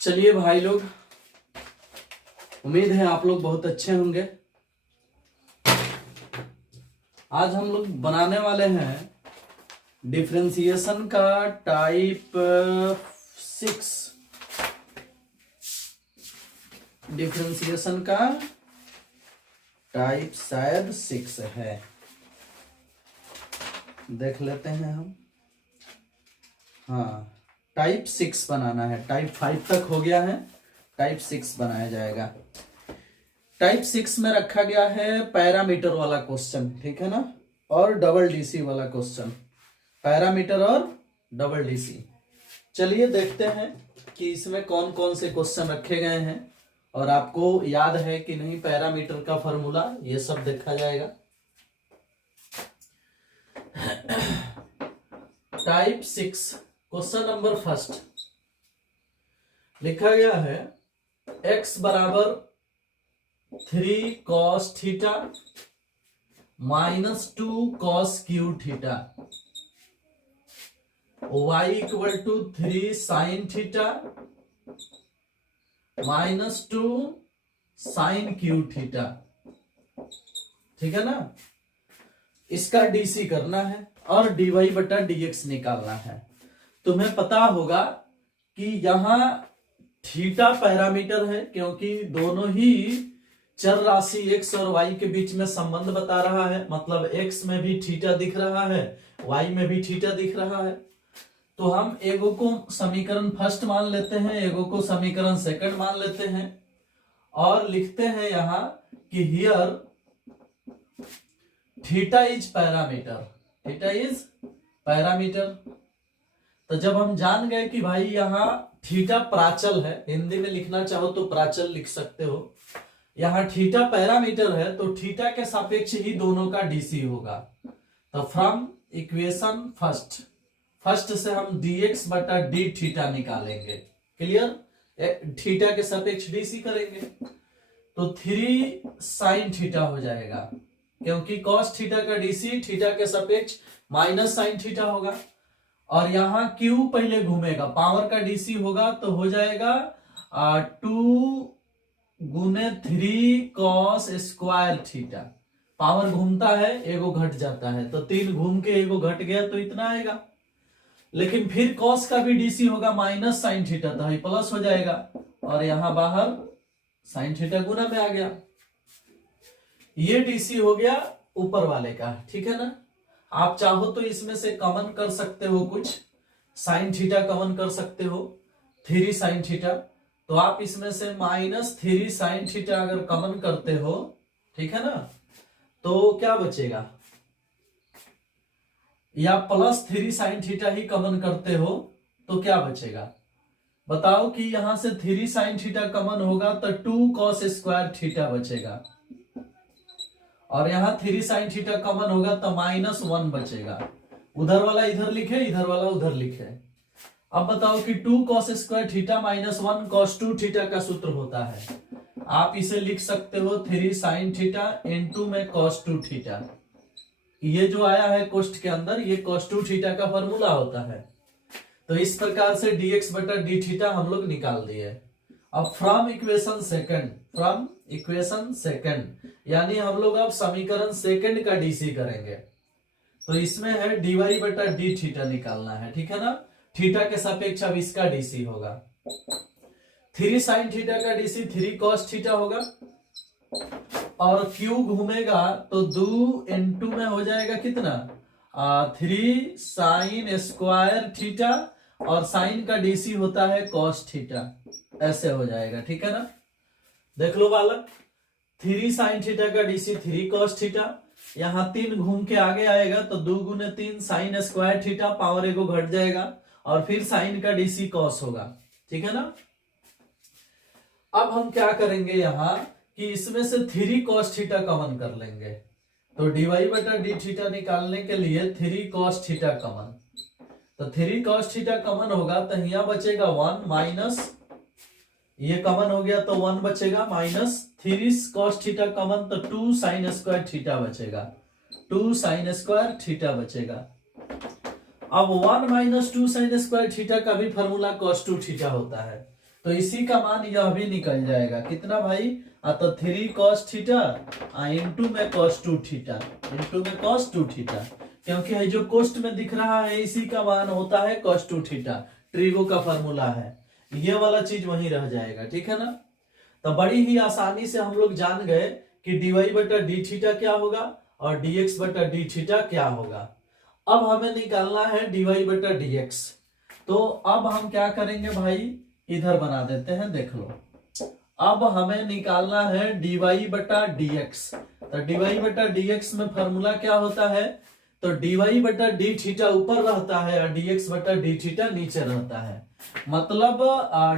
चलिए भाई लोग, उम्मीद है आप लोग बहुत अच्छे होंगे। आज हम लोग बनाने वाले हैं डिफरेंशिएशन का टाइप 6। डिफरेंशिएशन का टाइप शायद 6 है, देख लेते हैं हम। हाँ, टाइप 6 बनाना है। टाइप 5 तक हो गया है, टाइप 6 बनाया जाएगा। टाइप 6 में रखा गया है पैरामीटर वाला क्वेश्चन, ठीक है ना, और डबल डीसी वाला क्वेश्चन। पैरामीटर और डबल डीसी। चलिए देखते हैं कि इसमें कौन कौन से क्वेश्चन रखे गए हैं और आपको याद है कि नहीं पैरामीटर का फॉर्मूला, ये सब देखा जाएगा। टाइप 6 क्वेश्चन नंबर फर्स्ट लिखा गया है x बराबर 3 cos theta minus 2 cos cube theta, y equal to 3 sin theta minus 2 sin cube theta, ठीक है ना। इसका डीसी करना है और dy बटा dx निकालना है। तुम्हें पता होगा कि यहां थीटा पैरामीटर है, क्योंकि दोनों ही चर राशि x और y के बीच में संबंध बता रहा है। मतलब x में भी थीटा दिख रहा है, y में भी थीटा दिख रहा है। तो हम एगो को समीकरण फर्स्ट मान लेते हैं, एगो को समीकरण सेकंड मान लेते हैं और लिखते हैं यहां कि here theta is parameter. Theta is parameter. तो जब हम जान गए कि भाई यहाँ थीटा प्राचल है, हिंदी में लिखना चाहो तो प्राचल लिख सकते हो, यहाँ थीटा पैरामीटर है, तो थीटा के सापेक्ष ही दोनों का डीसी होगा। तो फ्रॉम इक्वेशन फर्स्ट से हम dx बटा डी थीटा निकालेंगे। क्लियर। थीटा के सापेक्ष डीसी करेंगे तो 3 साइन थीटा हो जाएगा, क्योंकि cos थीटा का डीसी थीटा के सापेक्ष माइनस साइन थीटा होगा। और यहां q पहले घूमेगा, पावर का डीसी होगा तो हो जाएगा 2 गुने 3 cos स्क्वायर थीटा। पावर घूमता है, एगो घट जाता है, तो 3 घूम के एगो घट गया तो इतना आएगा। लेकिन फिर cos का भी डीसी होगा माइनस साइन थीटा, तो प्लस हो जाएगा और यहां बाहर साइन थीटा गुना में आ गया। ये डीसी हो गया ऊपर वाले का, ठीक है ना। आप चाहो तो इसमें से कॉमन कर सकते हो, कुछ साइन थीटा कॉमन कर सकते हो, 3 साइन थीटा। तो आप इसमें से माइनस 3 साइन थीटा अगर कॉमन करते हो, ठीक है ना, तो क्या बचेगा, या प्लस 3 साइन थीटा ही कॉमन करते हो तो क्या बचेगा बताओ। कि यहां से 3 साइन थीटा कॉमन होगा तो 2 cos स्क्वायर थीटा बचेगा, और यहां 3 साइन थीटा कॉमन होगा तो -1 बचेगा। उधर वाला इधर लिखे, इधर वाला उधर लिखे। अब बताओ कि 2 cos square theta -1 cos 2 theta का सूत्र होता है। आप इसे लिख सकते हो 3 साइन थीटा इनटू में cos 2 थीटा। ये जो आया है कोष्ठ के अंदर, ये cos 2 थीटा का फॉर्मूला होता है। तो इस प्रकार से dx बटा डी थीटा हम लोग निकाल दिए। अब फ्रॉम इक्वेशन सेकंड यानी हम लोग अब समीकरण सेकंड का डीसी करेंगे। तो इसमें है dy बटा डी थीटा निकालना है, ठीक है ना। थीटा के सापेक्ष अब इसका डीसी होगा। 3 साइन थीटा का डीसी 3 cos थीटा होगा, और q घूमेगा तो 2 इनटू में हो जाएगा कितना 3 साइन स्क्वायर थीटा, और साइन का डीसी होता है cos थीटा। ऐसे हो जाएगा, ठीक है ना। देख लो बालक, 3 साइन थीटा का डीसी 3 cos थीटा, यहां 3 घूम के आगे आएगा तो 2 गुने 3 साइन स्क्वायर थीटा, पावर एगो घट जाएगा, और फिर साइन का डीसी cos होगा, ठीक है ना। अब हम क्या करेंगे यहां कि इसमें से 3 cos थीटा कॉमन कर लेंगे। तो dy बटा डी थीटा निकालने के लिए 3 cos थीटा कॉमन, तो 3 cos थीटा कॉमन होगा तो यहाँ बचेगा 1 माइनस, ये कॉमन हो गया तो 1 बचेगा, माइनस 3 cos थीटा कॉमन तो 2 साइन स्क्वायर थीटा बचेगा, 2 साइन स्क्वायर थीटा बचेगा। अब 1 माइनस 2 साइन स्क्वायर थीटा का भी फॉर्मूला cos 2 थीटा होता है। तो इसी का मान यह भी निकल जाएगा। कितना भाई? तो 3 cos थीटा इंटू में cos 2 थीटा इंटू में cos 2 थीटा, क्योंकि है जो कोष्ट में दिख रहा है इसी का मान होता है cos 2 थीटा। ट्रिगो का फॉर्मूला है, ये वाला चीज वहीं रह जाएगा। ठीक है ना? तो बड़ी ही आसानी से हम लोग जान गए कि dy बटा डी थीटा क्या होगा और dx बटा डी थीटा क्या होगा। अब हमें निकालना है dy बटा dx। तो अब हम क्या करेंगे भाई, इधर बना देते हैं, देख लो। अब हमें निकालना है dy बटा dx। तो dy बटा dx में फॉर्मूला क्या होता है? तो dy बटा डी थीटा ऊपर रहता है और dx बटा डी थीटा नीचे रहता है। मतलब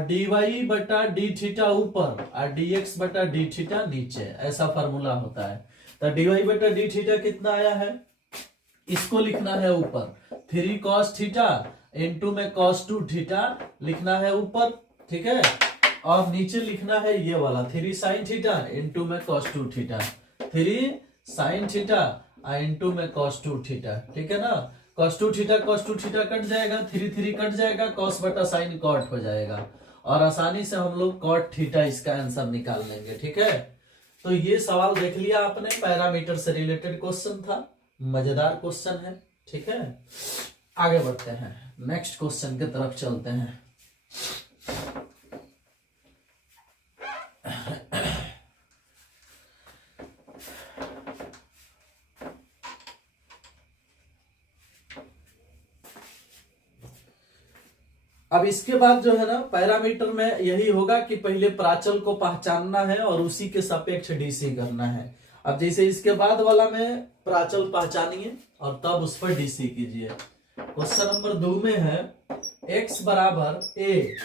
dy बटा डी थीटा ऊपर और dx बटा डी थीटा नीचे, ऐसा फॉर्मूला होता है। तो dy बटा डी थीटा कितना आया है, इसको लिखना है ऊपर। 3 cos थीटा इंटू में cos 2 थीटा लिखना है ऊपर। ठीक है? और नीचे लिखना है ये वाला 3 sin थीटा इंटू में cos 2 theta. 3 sin theta into में cos 2 थीटा। ठीक है ना? cos 2 थीटा कट जाएगा, 3 3 कट जाएगा, cos बटा sin cot हो जाएगा और आसानी से हम लोग cot थीटा इसका आंसर निकाल लेंगे। ठीक है? तो ये सवाल देख लिया आपने, पैरामीटर से रिलेटेड क्वेश्चन था, मजेदार क्वेश्चन है। ठीक है? आगे बढ़ते हैं, नेक्स्ट क्वेश्चन की तरफ चलते हैं। अब इसके बाद जो है ना, पैरामीटर में यही होगा कि पहले प्राचल को पहचानना है और उसी के सापेक्ष डीसी करना है। अब जैसे इसके बाद वाला में प्राचल पहचानिए और तब उस पर डीसी कीजिए। क्वेश्चन नंबर 2 में है x बराबर a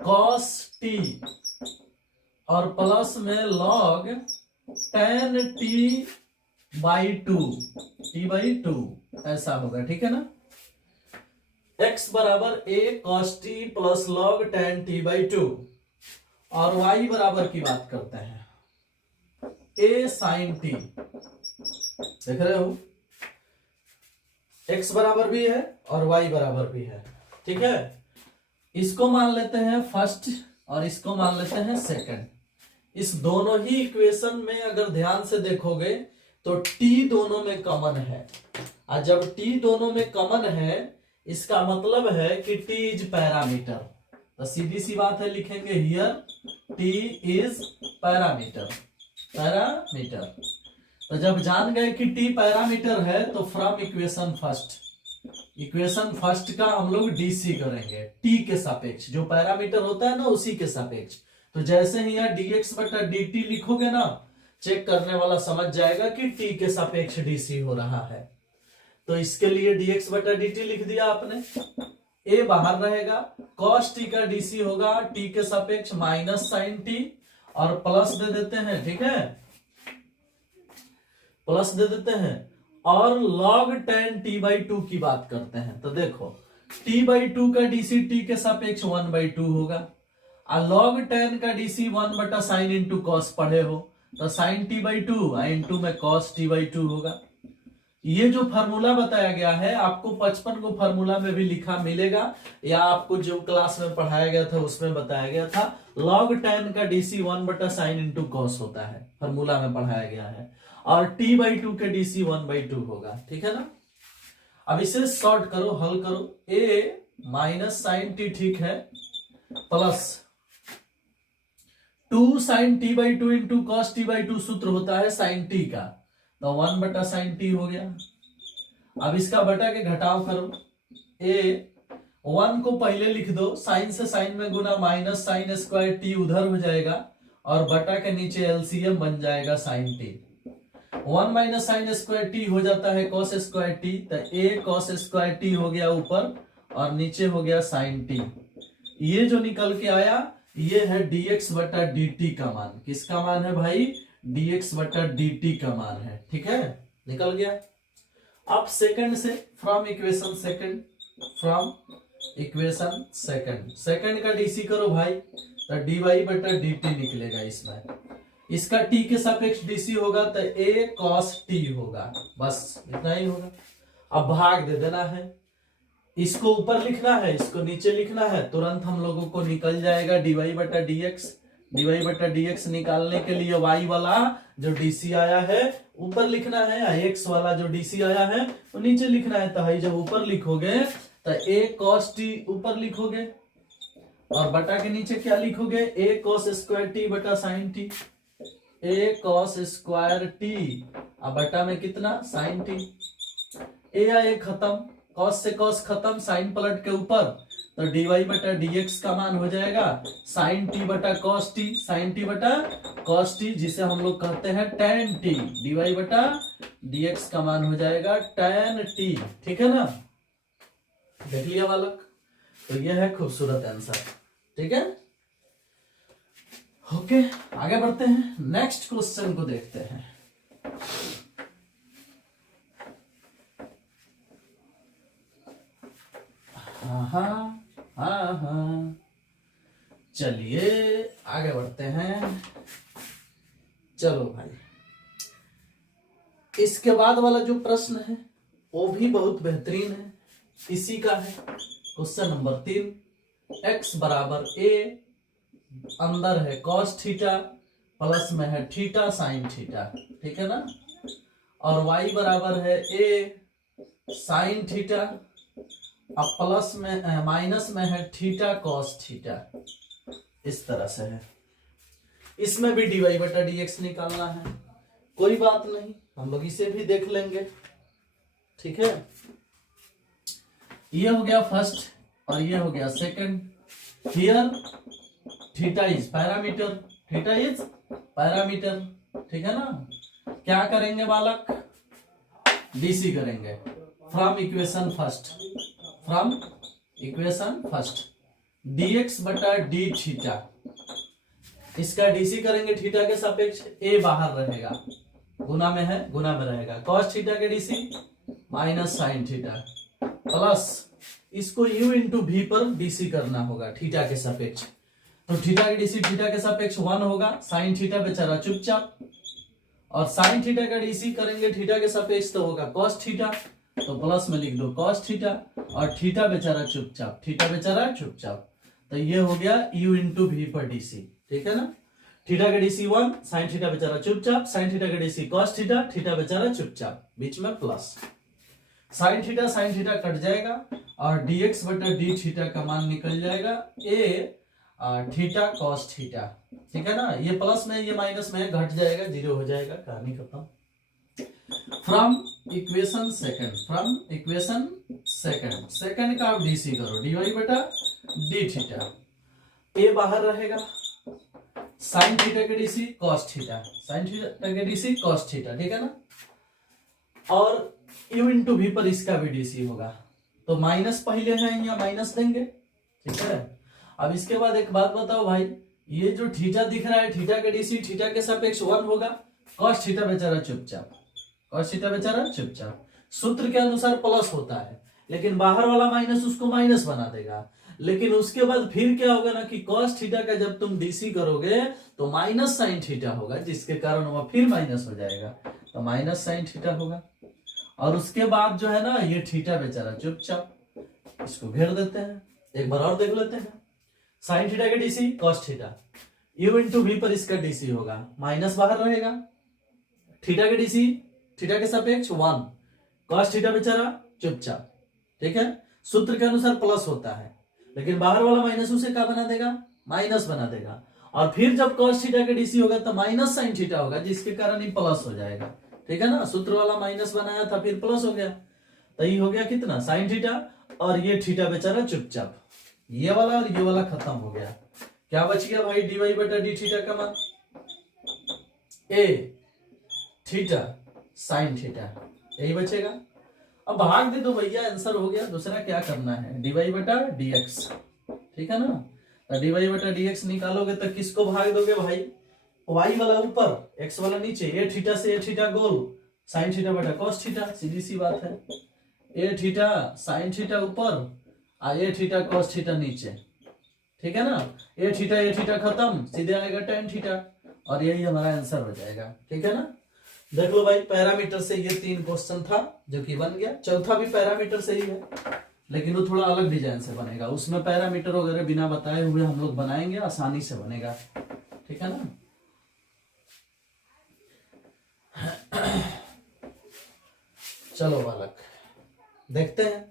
cos t और प्लस में log tan t/2 ऐसा होगा। ठीक है ना? x बराबर a cos t plus log tan t/2 और y बराबर की बात करते हैं a sin t। देख रहे हो, x बराबर भी है और y बराबर भी है। ठीक है? इसको मान लेते हैं फर्स्ट और इसको मान लेते हैं सेकंड। इस दोनों ही इक्वेशन में अगर ध्यान से देखोगे तो t दोनों में कॉमन है, और जब t दोनों में कॉमन है इसका मतलब है कि t इज पैरामीटर। तो सीधी सी बात है, लिखेंगे हियर t इज पैरामीटर। तो जब जान गए कि t पैरामीटर है तो फ्रॉम इक्वेशन फर्स्ट का हम लोग डीसी करेंगे t के सापेक्ष, जो पैरामीटर होता है ना उसी के सापेक्ष। तो जैसे ही यहाँ dx बटा dt लिखोगे ना, चेक करने वाला समझ जाएगा कि t के सापेक्ष डीसी हो रहा है। तो इसके लिए dx बटा dt लिख दिया आपने, a बाहर रहेगा, cos t का डीसी होगा t के सापेक्ष माइनस साइन t और प्लस दे देते हैं। ठीक है? प्लस दे देते हैं और log tan t/2 की बात करते हैं। तो देखो t/2 का डीसी t के सापेक्ष 1/2 होगा और log tan का डीसी 1 बटा साइन इंटू कॉस पढ़े हो, तो साइन t/2 इंटू में cos t/2 होगा। ये जो फार्मूला बताया गया है आपको 55 को फार्मूला में भी लिखा मिलेगा, या आपको जो क्लास में पढ़ाया गया था उसमें बताया गया था। log tan का डीसी 1 बटा साइन इंटू कॉस होता है, फार्मूला में पढ़ाया गया है, और t/2 के डीसी 1/2 होगा। ठीक है ना? अब इसे सॉर्ट करो, हल करो। a माइनस साइन t ठीक है, plus 2 sign t/2 into cos t/2 सूत्र होता है साइन t का, तो 1 बटा साइन t हो गया। अब इसका बटा के घटाव करो, a 1 को पहले लिख दो, साइन से साइन में गुना माइनस साइन स्क्वायर t उधर हो जाएगा और बटा के नीचे एलसीएम बन जाएगा sine t। 1 minus sine square t हो जाता है कॉस स्क्वायर t, तो a कॉस स्क्वायर t हो गया ऊपर और नीचे हो गया साइन t। ये जो निकल के आया ये है dx बटा dt का मान। किसका मान है भाई? dx बटा dt का मान है। ठीक है? निकल गया। अब सेकंड से, फ्रॉम इक्वेशन सेकंड का डीसी करो भाई, तो dy बटा dt निकलेगा। इसमें इसका t के सापेक्ष डीसी होगा तो a cos t होगा, बस इतना ही होगा। अब भाग दे देना है, इसको ऊपर लिखना है, इसको नीचे लिखना है, तुरंत हम लोगों को निकल जाएगा dy बटा dx। dy बटा dx निकालने के लिए y वाला जो dc आया है ऊपर लिखना है, x वाला जो dc आया है वो नीचे लिखना है। तो जब ऊपर लिखोगे तो a cos t ऊपर लिखोगे और बटा के नीचे क्या लिखोगे, a cos स्क्वायर t बटा sine t। a cos square t अब बटा में कितना साइन t। a या a खत्म, cos से cos खत्म, साइन पलट के ऊपर, तो dy बटा dx का मान हो जाएगा साइन t बटा cos t, साइन t बटा cos t, जिसे हम लोग कहते हैं tan t। dy बटा dx का मान हो जाएगा tan t। ठीक है ना, देख लिया बालक। तो यह है खूबसूरत आंसर। ठीक है, ओके आगे बढ़ते हैं, नेक्स्ट क्वेश्चन को देखते हैं। हाँ, चलिए आगे बढ़ते हैं। चलो भाई, इसके बाद वाला जो प्रश्न है वो भी बहुत बेहतरीन है, इसी का है क्वेश्चन नंबर 3। x बराबर a, अंदर है cos थीटा, प्लस में है थीटा साइन थीटा। ठीक है ना, और y बराबर है a साइन थीटा, अब प्लस में माइनस में है थीटा कॉस थीटा। इस तरह से है, इसमें भी dy बटा dx निकालना है। कोई बात नहीं, हम लोग इसे भी देख लेंगे। ठीक है, ये हो गया फर्स्ट और ये हो गया second. Here theta is parameter, theta is parameter. ठीक है ना, क्या करेंगे बालक, डीसी करेंगे from equation first, from equation first dx बटा डी थीटा, इसका डीसी करेंगे थीटा के सापेक्ष, a बाहर रहेगा, गुना में है, गुना में रहेगा, cos थीटा के DC minus sine theta, plus इसको u इंटू वी पर डीसी करना होगा थीटा के सापेक्ष। तो थीटा के डीसी थीटा के सापेक्ष 1 होगा, साइन थीटा बेचारा चुपचाप, और साइन थीटा का डीसी करेंगे थीटा के सापेक्ष तो होगा cos थीटा, तो प्लस में लिख दो cos थीटा, और थीटा बेचारा चुपचाप, थीटा बेचारा चुपचाप, तो ये हो गया u इंटू वी पर डीसी। ठीक है ना, थीटा का डीसी 1, साइन थीटा बेचारा चुपचाप, साइन थीटा का डीसी cos थीटा, थीटा बेचारा चुपचाप, बीच में प्लस, साइन थीटा कट जाएगा और dx बटा डी थीटा का मान निकल जाएगा a थीटा cos थीटा। ठीक है ना, ये प्लस में ये माइनस में घट जाएगा, जीरो हो जाएगा, कहानी खत्म। From equation second, from equation second, second का आप डीसी करो, dy बटा डी थीटा, a बाहर रहेगा, साइन थीटा के DC cos theta, sign theta के डीसी cos थीटा। ठीक है ना, और u इंटू वी पर इसका भी डीसी होगा, तो माइनस पहले है या माइनस देंगे। ठीक है, अब इसके बाद एक बात बताओ भाई, ये जो थीटा दिख रहा है थीटा के डीसी थीटा के सापेक्ष 1 होगा, cos थीटा बेचारा चुपचाप, cos थीटा बेचारा चुपचाप, सूत्र के अनुसार प्लस होता है, लेकिन बाहर वाला माइनस उसको माइनस बना देगा। लेकिन उसके बाद फिर क्या होगा ना कि cos थीटा का जब तुम डीसी करोगे तो माइनस साइन थीटा होगा, जिसके कारण वह फिर माइनस हो जाएगा, तो माइनस साइन थीटा होगा। और उसके बाद जो है ना ये थीटा बेचारा चुपचाप, इसको घेर देते हैं, एक बार और देख लेते हैं। साइन थीटा के डीसी cos थीटा, u इंटू वी पर इसका डीसी होगा, माइनस बाहर रहेगा, थीटा के डीसी थीटा के सापेक्ष 1, cos थीटा बेचारा चुपचाप। ठीक है, सूत्र के अनुसार प्लस होता है, लेकिन बाहर वाला माइनस उसे क्या बना देगा, माइनस बना देगा, और फिर जब cos थीटा के डीसी होगा तो माइनस साइन थीटा होगा, जिसके कारण ही प्लस हो जाएगा। ठीक है ना, सूत्र वाला माइनस बनाया था फिर प्लस हो गया, तो ये हो गया कितना साइन थीटा, और ये थीटा बेचारा चुपचाप, ये वाला और ये वाला खत्म हो गया। क्या बच गया भाई, dy बटा डी थीटा का मान a थीटा साइन थीटा, यही बचेगा। अब भाग दे दो भैया, आंसर हो गया, दूसरा क्या करना है, dy बटा dx। ठीक है ना, तो dy बटा dx निकालोगे तो किसको भाग दोगे भाई, y वाला ऊपर x वाला नीचे, a थीटा से a theta goal, sine theta बटा cos थीटा, सीधी सी बात है, a थीटा साइन थीटा ऊपर और a थीटा cos थीटा नीचे। ठीक है ना, a थीटा खत्म, सीधे आएगा tan थीटा, और यही हमारा आंसर हो जाएगा। ठीक है ना, देख लो भाई, पैरामीटर से ये 3 क्वेश्चन था जो कि बन गया, चौथा भी पैरामीटर से ही है, लेकिन वो थोड़ा अलग डिजाइन से बनेगा, उसमें पैरामीटर वगैरह बिना बताए हुए हम लोग बनाएंगे, आसानी से बनेगा, ठीक है ना। चलो बालक देखते हैं,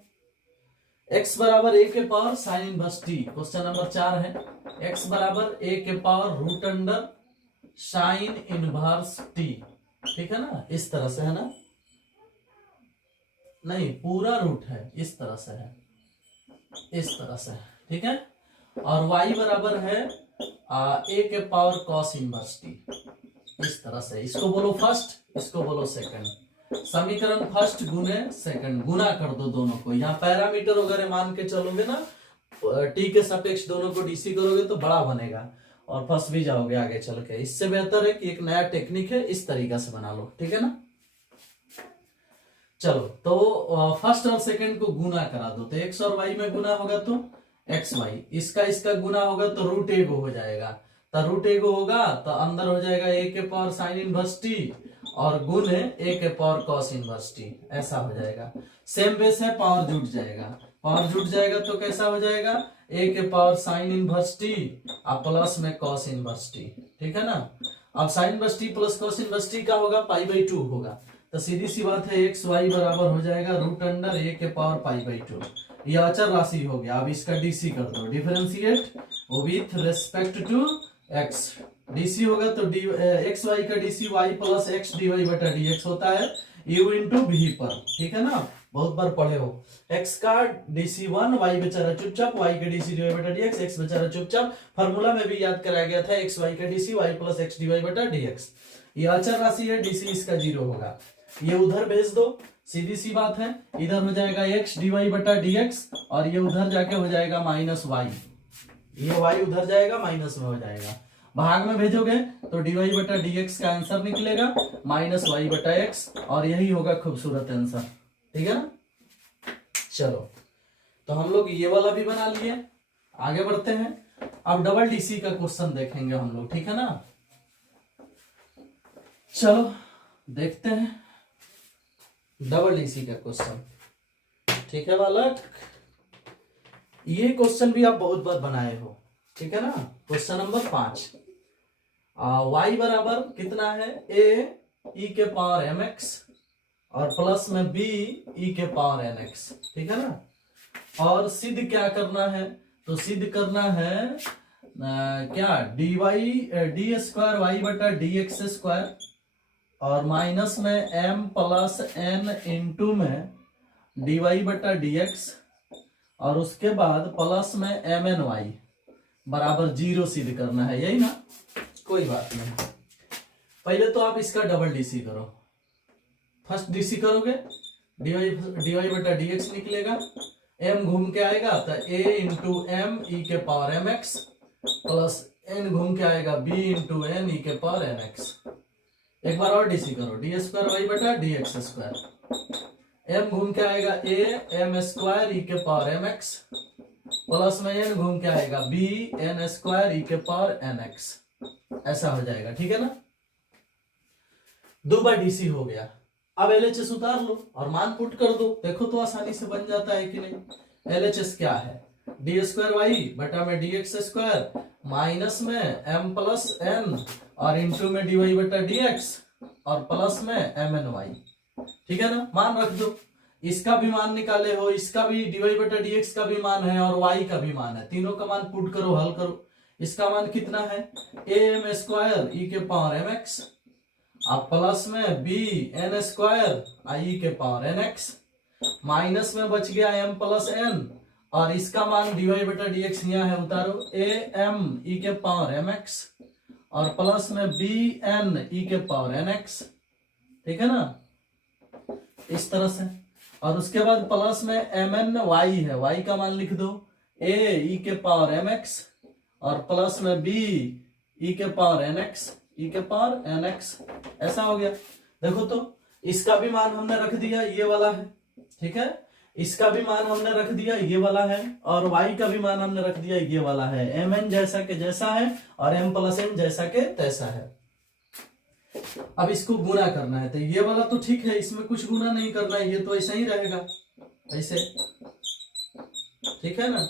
x बराबर a के power sine inverse t, question number 4 है। x बराबर a के power root under sine inverse t, ठीक है ना, इस तरह से है ना, नहीं पूरा रूट है, इस तरह से है, इस तरह से, ठीक है। और y बराबर है a के पावर कॉस इनवर्स t, इस तरह से। इसको बोलो फर्स्ट, इसको बोलो सेकंड, समीकरण फर्स्ट गुने सेकंड, गुना कर दो दोनों को। यहाँ पैरामीटर वगैरह मान के चलोगे ना, टी के सापेक्ष दोनों को डीसी करोगे तो बड़ा बनेगा और फंस भी जाओगे आगे चल के। इससे बेहतर है कि एक नया टेक्निक है, इस तरीका से बना लो, ठीक है ना। चलो तो फर्स्ट और सेकंड को गुना करा दो, तो एक्स और वाई में गुना होगा तो एक्स वाई, इसका गुना होगा तो रूट ए हो जाएगा, तो रूट ए होगा तो अंदर हो जाएगा ए के पावर साइन इनवर्स टी और गुण है ए के पावर कॉस इनवर्स टी, ऐसा हो जाएगा। सेम बेस है, पावर जुट जाएगा, पावर जुट जाएगा तो कैसा हो जाएगा, ए के पावर साइन इनवर्स टी और प्लस में कॉस इनवर्स टी, ठीक है ना। अब sine inverse T plus cos inverse T का होगा पाई बाई 2 होगा, तो सीधी सी बात है एक्स वाई बराबर हो जाएगा रूट अंडर ए के पावर पाई बाई 2, ये अचर राशि हो गया। अब इसका डीसी कर दो, differentiate with respect to x, DC होगा तो एक्स वाई का DC y plus x d y बटा डी एक्स होता है यू इंटू वी पर, ठीक है ना, बहुत बार पढ़े हो। एक्स का डीसी 1, वाई बेचारा चुपचाप, वाई का डीसी डी वाई बटा डी एक्स, एक्स बेचारा चुपचाप, फार्मूला में भी याद कराया गया था एक्स वाई का DC y plus x d y बटा डी एक्स, ये अचर राशि है, डीसी इसका 0 होगा, ये उधर भेज दो, सीधी सी बात है, इधर हो जाएगा एक्स डी वाई बटा डी एक्स और ये उधर जाके हो जाएगा माइनस वाई, ये वाई उधर जाएगा माइनस में हो जाएगा, भाग में भेजोगे तो डी वाई बटा डी एक्स का आंसर निकलेगा माइनस वाई बटा एक्स, और यही होगा खूबसूरत आंसर, ठीक है ना। चलो तो हम लोग ये वाला भी बना लिए, आगे बढ़ते हैं। अब डबल डीसी का क्वेश्चन देखेंगे हम लोग, ठीक है ना। चलो देखते हैं डबल डीसी का क्वेश्चन, ठीक है बालक। ये क्वेश्चन भी आप बहुत बार बनाए हो, ठीक है ना। क्वेश्चन नंबर 5, y बराबर कितना है, a e के पावर mx और प्लस में b e के पावर nx, ठीक है ना। और सिद्ध क्या करना है, तो सिद्ध करना है क्या, d y d square y बटा डी एक्स स्क्वायर और माइनस में m प्लस n इंटू में डी वाई बटा डी एक्स और उसके बाद प्लस में एम एन वाई बराबर 0 सिद्ध करना है, यही ना, कोई बात नहीं। पहले तो आप इसका डबल डीसी करो, फर्स्ट डीसी करोगे डी वाई बटा डी एक्स निकलेगा, m घूम के आएगा तो a इंटू एम ई के power m x plus n घूम के आएगा b इंटू एन ई के पावर एन एक्स। एक बार और डीसी करो, डी स्क्वायर वाई बटा डी एक्स स्क्वायर, m घूम के आएगा a एम स्क्वायर ई के पावर एम एक्स प्लस में n घूम के आएगा b एन स्क्वायर ई के पावर एन एक्स, ऐसा हो जाएगा, ठीक है ना। 2 बार डीसी हो गया। अब एलएचएस उतार लो और मान पुट कर दो, देखो तो आसानी से बन जाता है कि नहीं। एलएचएस क्या है, डी स्क्वायर वाई बटा में डी एक्स स्क्वायर माइनस में एम प्लस एन और इंटू में डी वाई बटा डी एक्स और प्लस में एम एन वाई, ठीक है ना। मान रख दो, इसका भी मान निकाले हो, इसका भी डी वाई बटा डी एक्स का भी मान है और वाई का भी मान है, तीनों का मान पुट करो, हल करो। इसका मान कितना है, ए एम स्क्वायर ई के पावर एम एक्स अब प्लस में बी एन स्क्वायर आई के पावर एन एक्स माइनस में बच गया एम प्लस एन और इसका मान डी वाई बटा डी एक्स यहाँ है, उतारो ए एम ई के पावर एम एक्स और प्लस में बी एन ई के पावर एन एक्स, ठीक है ना, इस तरह से। और उसके बाद प्लस में एम एन वाई है, वाई का मान लिख दो ए ई के पावर एम एक्स और प्लस में बी ई के पावर एन एक्स ई के पावर एन एक्स, ऐसा हो गया। देखो तो इसका भी मान हमने रख दिया, ये वाला है, ठीक है, इसका भी मान हमने रख दिया, ये वाला है, और y का भी मान हमने रख दिया, ये वाला है। एम एन जैसा के जैसा है और m प्लस n जैसा के तैसा है। अब इसको गुना करना है, तो ये वाला तो ठीक है, इसमें कुछ गुना नहीं करना है, ये तो ऐसा ही रहेगा, ऐसे ठीक है ना।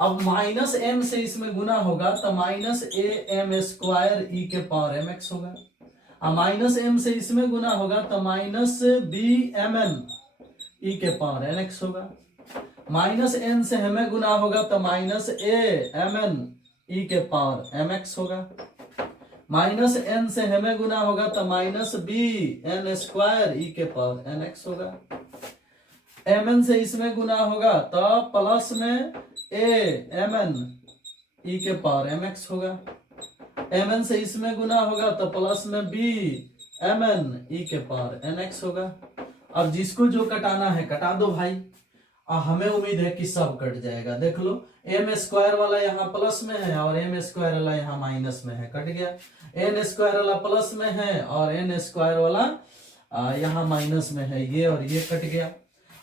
अब माइनस एम से इसमें गुना होगा तो minus a M square e के पावर एम एक्स होगा। अब माइनस एम से इसमें गुना होगा तो minus b m n e के पावर एन एक्स होगा। माइनस एन से हमें गुना होगा तो minus a m n e के पावर एम एक्स होगा। माइनस एन से हमें गुना होगा तो minus b n square e के पावर एन एक्स होगा। एम एन से इसमें गुना होगा तो प्लस में ए एम एन ई के पावर एम एक्स होगा। एम एन से इसमें गुना होगा तो प्लस में बी एम एन ई के पावर एन एक्स होगा। अब जिसको जो कटाना है कटा दो भाई। हमें उम्मीद है कि सब कट जाएगा। देख लो एम स्क्वायर वाला यहाँ प्लस में है और एम स्क्वायर वाला यहाँ माइनस में है, कट गया। एन स्क्वायर वाला प्लस में है और एन स्क्वायर वाला यहाँ माइनस में है, ये और ये कट गया।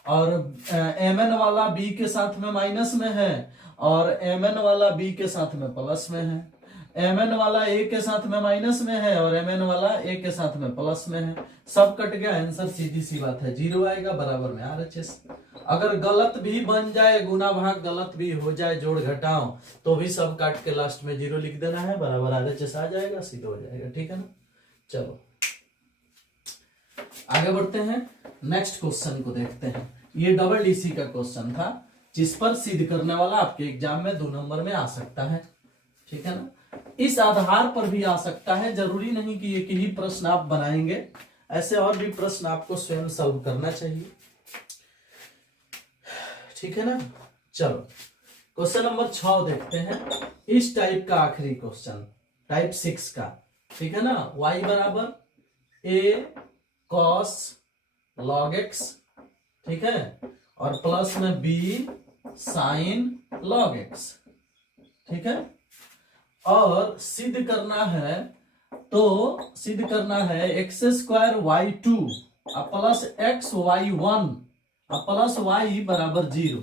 और एम एन वाला बी के साथ में माइनस में है और एम एन वाला बी के साथ में प्लस में है। एम एन वाला ए के साथ में माइनस में है और एम एन वाला ए के साथ में प्लस में है। सब कट गया। आंसर सीधी सी बात है 0 आएगा, बराबर में RHS। अगर गलत भी बन जाए, गुना भाग गलत भी हो जाए, जोड़ घटाओ, तो भी सब काट के लास्ट में 0 लिख देना है, बराबर RHS आ जाएगा, सीधा हो जाएगा। ठीक है ना। चलो आगे बढ़ते हैं, नेक्स्ट क्वेश्चन को देखते हैं। ये डबल डीसी का क्वेश्चन था जिस पर सिद्ध करने वाला आपके एग्जाम में 2 नंबर में आ सकता है। ठीक है ना। इस आधार पर भी आ सकता है, जरूरी नहीं कि एक ही प्रश्न आप बनाएंगे, ऐसे और भी प्रश्न आपको स्वयं सॉल्व करना चाहिए। ठीक है ना। चलो क्वेश्चन नंबर 6 देखते हैं। इस टाइप का आखिरी क्वेश्चन, टाइप 6 का। ठीक है ना। y बराबर a cos log x, ठीक है, और प्लस में b sin log x। ठीक है। और सिद्ध करना है, तो सिद्ध करना है x square y 2 plus x y 1 plus y बराबर 0।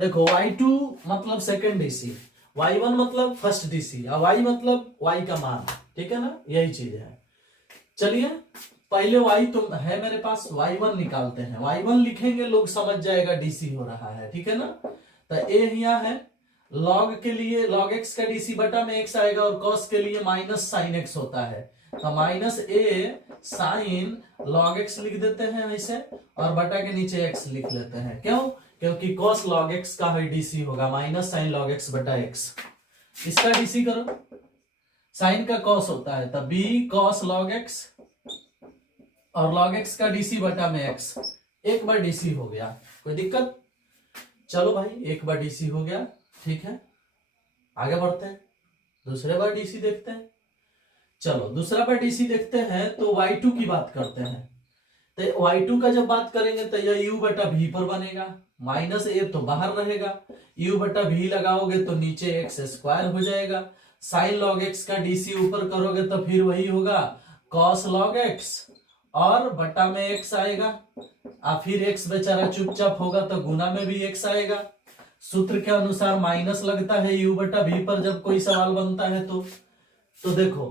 देखो y2 मतलब सेकेंड डीसी, y1 मतलब फर्स्ट डीसी, और y मतलब y का मान। ठीक है ना, यही चीज है। चलिए पहले y तो है मेरे पास, y1 निकालते हैं। y1 लिखेंगे लोग समझ जाएगा डीसी हो रहा है। ठीक है ना। तो a यहाँ है, log के लिए log x का डीसी बटा में x आएगा और cos के लिए माइनस साइन x होता है, तो minus a sine log x लिख देते हैं ऐसे, और बटा के नीचे x लिख लेते हैं। क्यों? क्योंकि cos log x का है डीसी होगा माइनस साइन log x बटा x। इसका डीसी करो, साइन का cos होता है, तब b cos log x और log x का डीसी बटा में x। एक बार डीसी हो गया, कोई दिक्कत? चलो भाई एक बार डीसी हो गया। ठीक है, आगे बढ़ते हैं, दूसरे बार डीसी देखते हैं। चलो दूसरा बार डीसी देखते हैं तो y2 की बात करते हैं। तो y2 का जब बात करेंगे तो यह u बटा v पर बनेगा, माइनस a तो बाहर रहेगा, u बटा v लगाओगे तो नीचे एक्स स्क्वायर हो जाएगा। साइन log x का डीसी ऊपर करोगे तो फिर वही होगा cos log x और बटा में x आएगा, और फिर x बेचारा चुपचाप होगा तो गुना में भी x आएगा। सूत्र के अनुसार माइनस लगता है u बटा v पर जब कोई सवाल बनता है तो देखो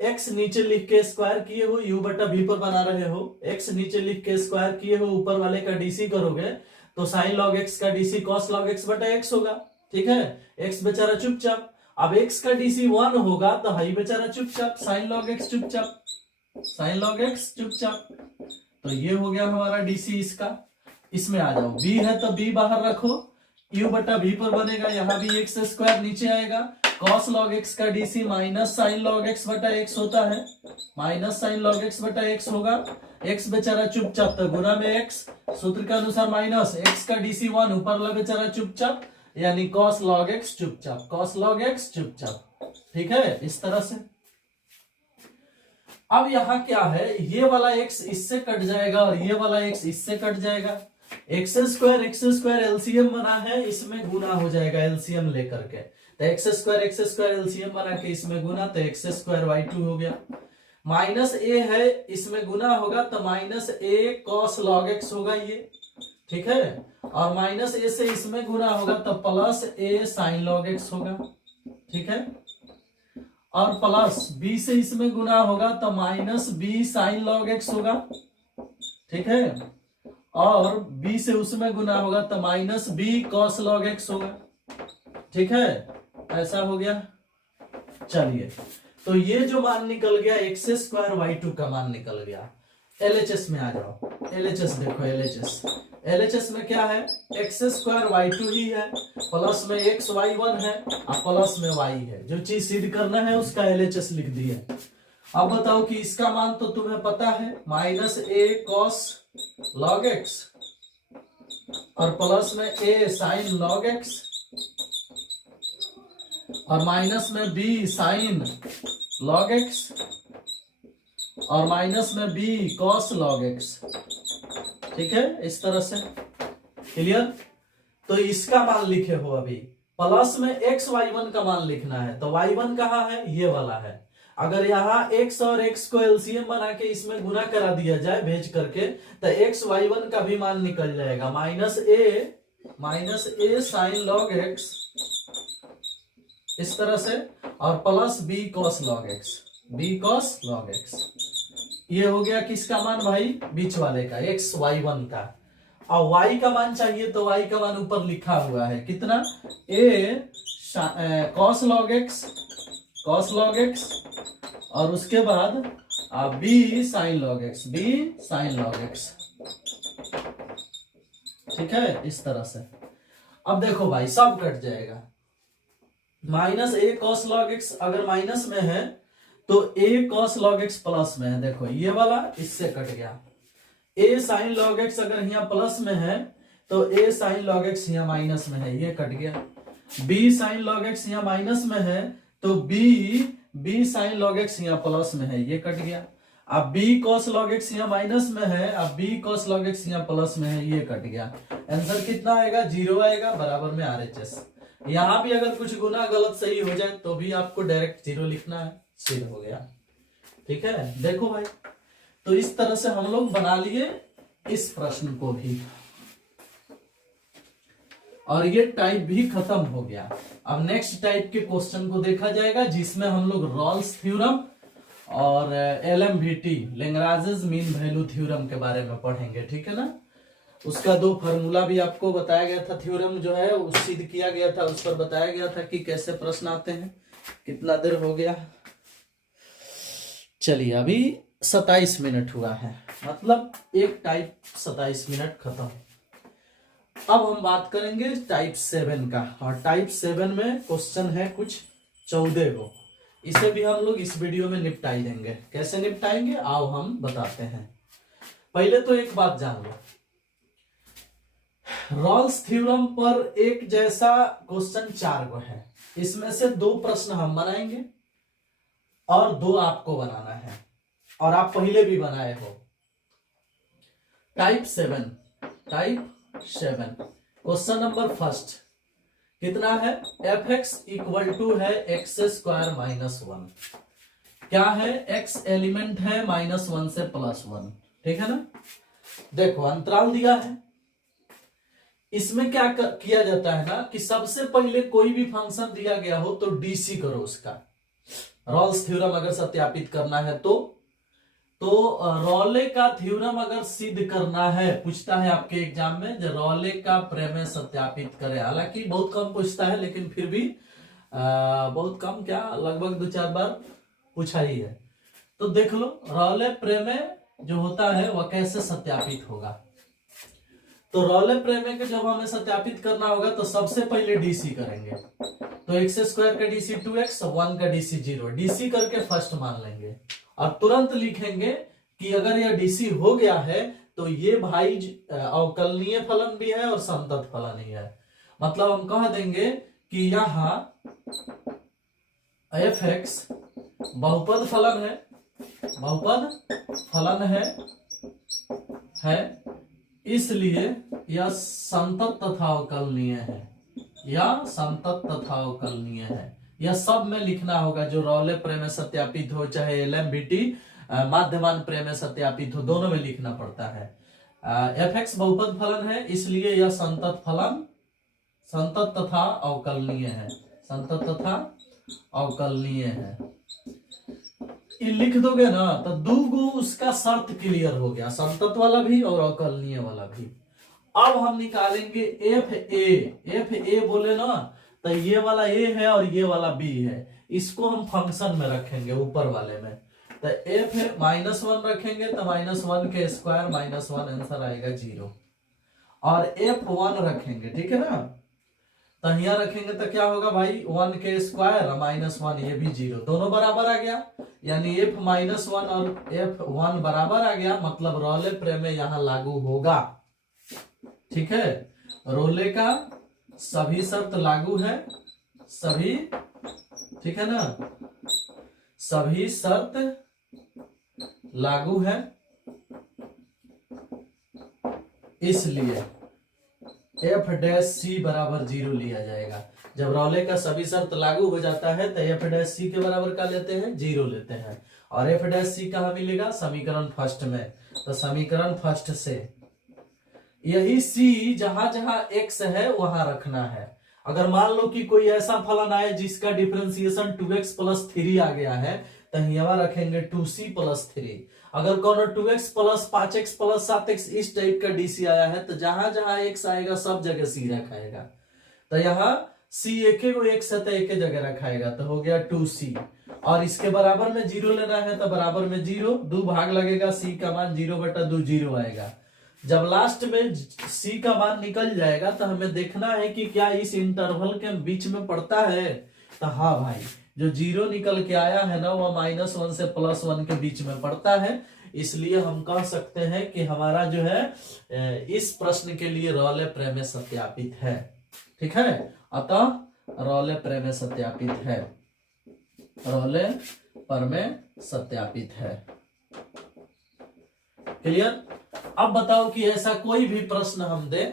x नीचे लिख के स्क्वायर किए हो, u बटा v पर बना रहे हो, x नीचे लिख के स्क्वायर किए हो, ऊपर वाले का डीसी करोगे तो साइन log x का डीसी cos log x बटा x होगा। ठीक है, x बेचारा चुपचाप। अब x का डीसी 1 होगा तो हाई बेचारा चुपचाप, साइन log x चुपचाप, साइन log x चुपचाप। तो ये हो गया हमारा डीसी इसका। इसमें आ जाओ, b है तो b बाहर रखो, u बटा v पर बनेगा, यहाँ भी एक्स स्क्वायर नीचे आएगा, cos log x का DC minus sine log x बटा x होता है, माइनस साइन log x बटा x होगा। x बेचारा चुपचाप तो गुना में x, सूत्र के अनुसार माइनस x का डीसी 1 ऊपर वाला बेचारा चुपचाप, यानी cos log x चुपचाप, cos log x चुपचाप। ठीक है, इस तरह से। अब यहाँ क्या है, ये वाला x इससे कट जाएगा और ये वाला x इससे कट जाएगा। एक्स स्क्वायर एलसीएम बना है, इसमें गुना हो जाएगा एलसीएम लेकर के, तो एक्स स्क्वायर एलसीएम बना के इसमें गुना, तो एक्स स्क्वायर y2 हो गया। माइनस a है, इसमें गुना होगा तो minus a cos log x होगा ये। ठीक है, और माइनस a से इसमें गुना होगा तो plus a sin log x होगा। ठीक है, और प्लस b से इसमें गुना होगा तो minus b sin log x होगा। ठीक है, और b से उसमें गुना होगा तो minus b cos log x होगा। ठीक है, ऐसा हो गया। चलिए, तो ये जो मान निकल गया एक्स स्क्वायर वाई टू का मान निकल गया। एलएचएस में आ जाओ। एलएचएस देखो, एलएचएस में क्या है, एक्स स्क्वायर वाई टू ही है, प्लस में एक्स वाई वन है और प्लस में वाई है। जो चीज सिद्ध करना है उसका एलएचएस लिख दिए। अब बताओ कि इसका मान तो तुम्हें पता है, माइनस ए कॉस लॉग एक्स और प्लस में ए साइन लॉग एक्स और माइनस में बी साइन लॉग एक्स और माइनस में बी कॉस लॉग एक्स। ठीक है, इस तरह से क्लियर। तो इसका मान लिखे हो अभी, प्लस में एक्स वाई वन का मान लिखना है। तो वाई वन कहाँ है, ये वाला है। अगर यहाँ x और x को एलसीएम बना के इसमें गुना करा दिया जाए भेज करके, तो x वाई वन का भी मान निकल जाएगा, minus a sine log x इस तरह से और plus b cos log x. ये हो गया किसका मान भाई, बीच वाले का, एक्स वाई वन का। और y का मान चाहिए तो y का मान ऊपर लिखा हुआ है कितना, a कॉस लॉग एक्स और उसके बाद b साइन लॉग एक्स। ठीक है, इस तरह से। अब देखो भाई सब कट जाएगा। माइनस ए कॉस लॉग एक्स अगर माइनस में है तो ए कॉस लॉग एक्स प्लस में है। देखो ये वाला इससे कट गया। ए साइन लॉग एक्स अगर यहाँ प्लस में है तो ए साइन लॉग एक्स यहाँ माइनस में है, ये कट गया। बी साइन लॉग एक्स यहाँ माइनस में है तो बी साइन लॉग एक्स यहाँ प्लस में है, ये कट गया। अब बी कॉस लॉग एक्स यहाँ माइनस में है, अब बी कॉस लॉग एक्स यहाँ प्लस में है, ये कट गया। आंसर कितना आएगा, 0 आएगा, बराबर में आरएचएस। यहाँ भी अगर कुछ गुना गलत सही हो जाए तो भी आपको डायरेक्ट 0 लिखना है, सिद्ध हो गया। ठीक है, देखो भाई, तो इस तरह से हम लोग बना लिए इस प्रश्न को भी, और ये टाइप भी खत्म हो गया। अब नेक्स्ट टाइप के क्वेश्चन को देखा जाएगा, जिसमें हम लोग रॉल्स थ्योरम और एलएमवीटी लैग्रांज मीन वैल्यू थ्योरम के बारे में पढ़ेंगे। ठीक है ना, उसका 2 फार्मूला भी आपको बताया गया था, थ्योरम जो है वो सिद्ध किया गया था, उस पर बताया गया था कि कैसे प्रश्न आते हैं। कितना देर हो गया, चलिए अभी 27 मिनट हुआ है, मतलब एक टाइप 27 मिनट खत्म। अब हम बात करेंगे टाइप 7 का, और टाइप 7 में क्वेश्चन है कुछ 14 को। इसे भी हम लोग इस वीडियो में निपटाई देंगे। कैसे निपटाएंगे आओ हम बताते हैं। पहले तो एक बात जान लो, रॉल्स थ्योरम पर एक जैसा क्वेश्चन 4 को है, इसमें से 2 प्रश्न हम बनाएंगे और 2 आपको बनाना है, और आप पहले भी बनाए हो। टाइप 7 क्वेश्चन नंबर फर्स्ट कितना है, एफ एक्स इक्वल टू है एक्स स्क्वायर माइनस 1। क्या है, एक्स एलिमेंट है -1 से +1। ठीक है ना, देखो अंतराल दिया है। इसमें क्या किया जाता है ना कि सबसे पहले कोई भी फंक्शन दिया गया हो तो डीसी करो उसका। रॉल्स थ्योरम अगर सत्यापित करना है तो रॉले का थ्योरम अगर सिद्ध करना है, पूछता है आपके एग्जाम में, जो रॉले का प्रमेय सत्यापित करे। हालांकि बहुत कम पूछता है, लेकिन फिर भी बहुत कम क्या, लगभग 2-4 बार पूछा ही है। तो देख लो रॉले प्रमेय जो होता है वह कैसे सत्यापित होगा। तो रॉले प्रमेय के जब हमें सत्यापित करना होगा तो सबसे पहले डीसी करेंगे। तो एक्स स्क्वायर का डीसी 2x, 1 का डीसी 0, डीसी करके फर्स्ट मान लेंगे और तुरंत लिखेंगे कि अगर यह डीसी हो गया है तो ये भाई अवकलनीय फलन भी है और संतत फलन ही है। मतलब हम कह देंगे कि यहाँ एफ एक्स बहुपद फलन है, इसलिए यह संतत तथा अवकलनीय है। यह सब में लिखना होगा, जो रॉले प्रमेय सत्यापित हो चाहे एलएमवीटी माध्यमान प्रमेय सत्यापित हो, दोनों में लिखना पड़ता है। एफ एक्स बहुपद फलन है, इसलिए यह संतत तथा अवकलनीय है। ये लिख दोगे ना तो दूगो उसका शर्त क्लियर हो गया, संतत वाला भी और अवकलनीय वाला भी। अब हम निकालेंगे एफ ए बोले ना तो ये वाला ए है और ये वाला बी है, इसको हम फंक्शन में रखेंगे ऊपर वाले में। तो एफ -1 रखेंगे तो -1 के स्क्वायर -1 आंसर आएगा 0। और F1 रखेंगे, ठीक है ना, तो यहाँ रखेंगे तो क्या होगा भाई 1 के स्क्वायर -1 ये भी 0, दोनों बराबर आ गया, यानी F -1 और F1 बराबर आ गया, मतलब रोले प्रमेय यहाँ लागू होगा। ठीक है, रोले का सभी शर्त लागू है, सभी, ठीक है ना, सभी शर्त लागू है, इसलिए F' बराबर 0 लिया जाएगा। जब रोले का सभी शर्त लागू हो जाता है तो F' के बराबर का लेते हैं 0 लेते हैं। और F' कहाँ मिलेगा, समीकरण फर्स्ट में। तो समीकरण फर्स्ट से यही C जहां जहां x है वहां रखना है। अगर मान लो कि कोई ऐसा फलन आए जिसका डिफरेंशिएशन 2x + 3 आ गया है तो यहाँ रखेंगे 2c + 3। अगर कौन 2x + 5x + 7x इस टाइप का डीसी आया है तो जहां जहां x आएगा सब जगह c रखाएगा। तो यहाँ c एक x है तो एक जगह रखाएगा, तो हो गया 2c। और इसके बराबर में 0 लेना है तो बराबर में 0, 2 भाग लगेगा, c का मान 0/2 0 आएगा। जब लास्ट में c का मान निकल जाएगा तो हमें देखना है कि क्या इस इंटरवल के बीच में पड़ता है। तो हाँ भाई, जो 0 निकल के आया है ना वह -1 से +1 के बीच में पड़ता है, इसलिए हम कह सकते हैं कि हमारा जो है इस प्रश्न के लिए रोले प्रमेय सत्यापित है। ठीक है, अतः रोले प्रमेय सत्यापित है, रोले प्रमेय सत्यापित है। क्लियर। अब बताओ कि ऐसा कोई भी प्रश्न हम दे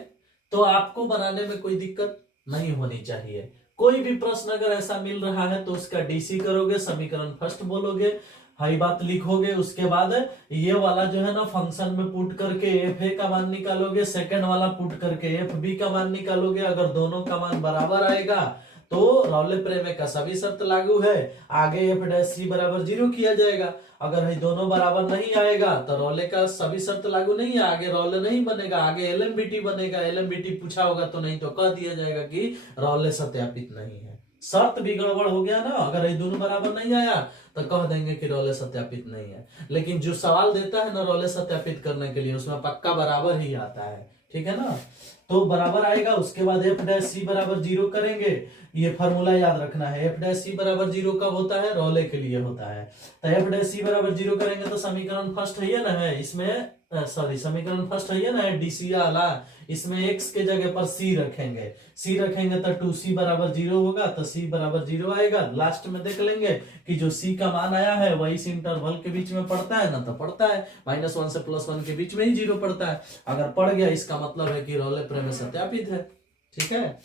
तो आपको बनाने में कोई दिक्कत नहीं होनी चाहिए। कोई भी प्रश्न अगर ऐसा मिल रहा है तो उसका डीसी करोगे, समीकरण फर्स्ट बोलोगे, हाई बात लिखोगे, उसके बाद ये वाला जो है ना फंक्शन में पुट करके एफ ए का मान निकालोगे, सेकंड वाला पुट करके एफ बी का मान निकालोगे। अगर दोनों का मान बराबर आएगा तो रोले प्रमेय का सभी शर्त लागू है, आगे F' बराबर 0 किया जाएगा। अगर ये दोनों बराबर नहीं आएगा तो रोले का सभी शर्त लागू नहीं है, आगे रोले नहीं बनेगा, आगे एलएमबीटी बनेगा। एलएमबीटी पूछा होगा तो नहीं तो कह दिया जाएगा कि रोले सत्यापित नहीं है। शर्त भी गड़बड़ हो गया ना, अगर ये दोनों बराबर नहीं आया तो कह देंगे कि रोले सत्यापित नहीं है। लेकिन जो सवाल देता है ना रोले सत्यापित करने के लिए उसमें पक्का बराबर ही आता है। ठीक है ना, तो बराबर आएगा, उसके बाद F' बराबर 0 करेंगे। ये फॉर्मूला याद रखना है, F' बराबर 0 कब होता है, रोले के लिए होता है। तो F' बराबर 0 करेंगे तो समीकरण फर्स्ट है ना, है इसमें समीकरण फर्स्ट है ना डीसी वाला, इसमें x के जगह पर c रखेंगे, c रखेंगे तो 2c बराबर 0 होगा, तो c बराबर 0 आएगा। लास्ट में देख लेंगे कि जो c का मान आया है वही इस इंटरवल के बीच में पड़ता है ना, तो पड़ता है -1 से +1 के बीच में ही 0 पड़ता है। अगर पड़ गया इसका मतलब है कि रोले प्रमेय सत्यापित है। ठीक है,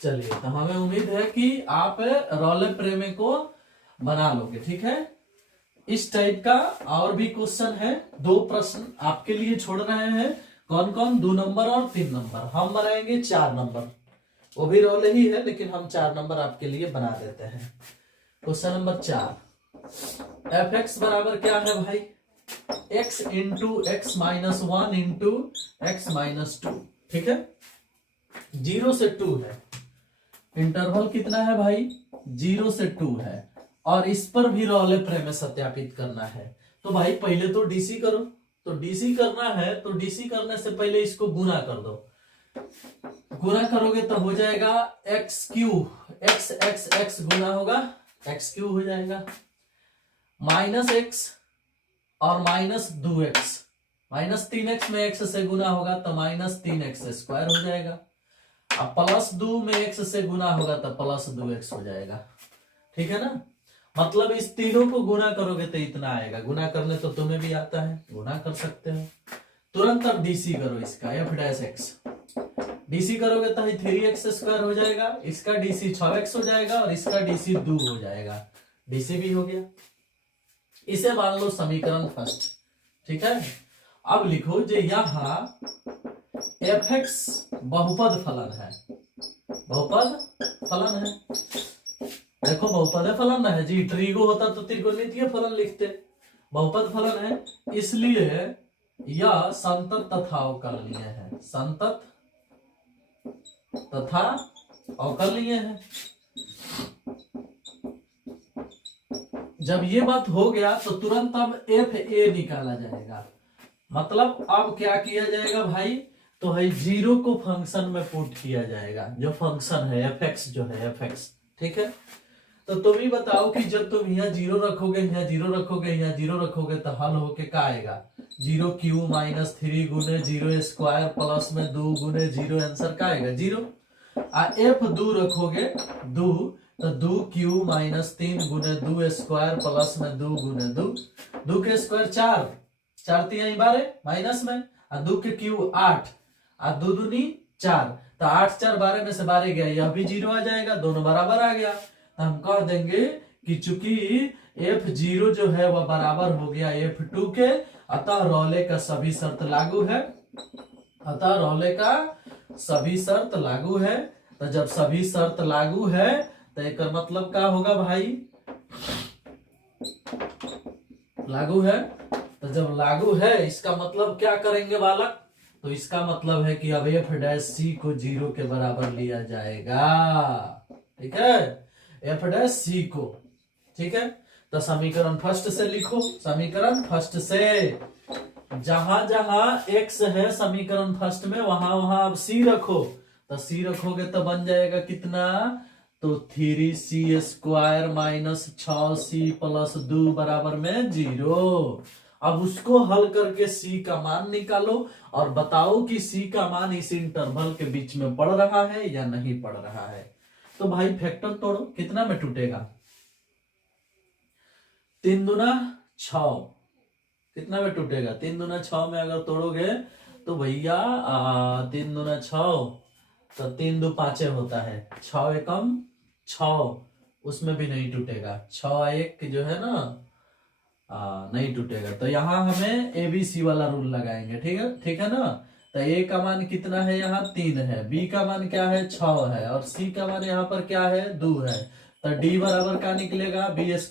चलिए, तो हमें उम्मीद है कि आप रोले प्रमेय को बना लोगे। ठीक है, इस टाइप का और भी क्वेश्चन है, 2 प्रश्न आपके लिए छोड़ रहे हैं। कौन कौन, 2 नंबर और 3 नंबर। हम बनाएंगे 4 नंबर, वो भी रोले ही है लेकिन हम 4 नंबर आपके लिए बना देते हैं। क्वेश्चन नंबर 4, fx बराबर क्या है भाई, x into x -1 into x -2। ठीक है, 0 से 2 है, इंटरवल कितना है भाई, 0 से 2 है, और इस पर भी रोले प्रमेय सत्यापित करना है। तो भाई पहले तो डीसी करो, तो डीसी करना है तो डीसी करने से पहले इसको गुना कर दो। गुना करोगे तो हो जाएगा x³ x गुना होगा x³ हो जाएगा, -x और -2x, -3x में x से गुना होगा तो -3x² हो जाएगा। अब +2 में x से गुना होगा तो +2x हो जाएगा। ठीक है ना, मतलब इस तीनों को गुना करोगे तो इतना आएगा। गुना करने तो तुम्हें भी आता है, गुना कर सकते हो। तुरंत अब डीसी करो इसका, f'। डीसी करोगे तो 3x² हो जाएगा, इसका डीसी 6x हो जाएगा और इसका डीसी 2 हो जाएगा। डीसी भी हो गया, इसे मान लो समीकरण फर्स्ट। ठीक है, अब लिखो जो यहां fx बहुपद फलन है, बहुपद फलन है, देखो बहुपद फलन है जी, ट्रिगो होता तो त्रिकोणमितीय फलन लिखते, बहुपद फलन है इसलिए यह संतत तथा अवकलनीय है, संतत तथा अवकलनीय है। जब ये बात हो गया तो तुरंत अब एफ ए निकाला जाएगा, मतलब अब क्या किया जाएगा भाई, तो है जीरो को फंक्शन में पुट किया जाएगा, जो फंक्शन है एफ एक्स जो है एफ एक्स, ठीक है। तो तुम ही बताओ कि जब तुम यहाँ जीरो रखोगे, यहाँ जीरो रखोगे, यहाँ जीरो रखोगे तो हल होके क्या आएगा, 0³ - 3 गुने 0² प्लस में 2 गुने 0, आंसर क्या आएगा 0। आ एफ 2 रखोगे 2 तो 2³ - 3 गुने 2² प्लस में 2 गुने 2, 2 के स्क्वायर 4, 4 3 12 माइनस में, आ 2 के क्यूब 8, आ 2 दूनी 4, तो 8 4 12 में से 12 गया, यह भी 0 आ जाएगा, दोनों बराबर आ गया। तो हम कह देंगे कि चूंकि F0 जो है वह बराबर हो गया F2 के, अतः रॉले का सभी शर्त लागू है, अतः रॉले का सभी शर्त लागू है। तो जब सभी शर्त लागू है तो एक मतलब क्या होगा भाई, लागू है, तो जब लागू है इसका मतलब क्या करेंगे बालक, तो इसका मतलब है कि अब F' को 0 के बराबर लिया जाएगा, ठीक है, F' को, ठीक है। तो समीकरण फर्स्ट से लिखो, समीकरण फर्स्ट से, जहां जहां x है समीकरण फर्स्ट में वहां वहां अब c रखो, तो c रखोगे तो बन जाएगा कितना, तो 3c² - 6c + 2 बराबर में 0। अब उसको हल करके c का मान निकालो और बताओ कि c का मान इस इंटरवल के बीच में पड़ रहा है या नहीं पड़ रहा है। तो भाई फैक्टर तोड़ो, कितना में टूटेगा, 3 दूना 6, कितना में टूटेगा, 3 दूना 6 में अगर तोड़ोगे तो भैया 3 दूना 6, तो 3 दो 5 होता है, 6 एकम 6, उसमें भी नहीं टूटेगा, 6 1 जो है ना नहीं टूटेगा। तो यहाँ हमें ABC वाला रूल लगाएंगे, ठीक है ना। तो A का मान कितना है, यहाँ 3 है, B का मान क्या है 6 है, और C का मान यहाँ पर क्या है 2 है। तो D बराबर क्या निकलेगा, B² -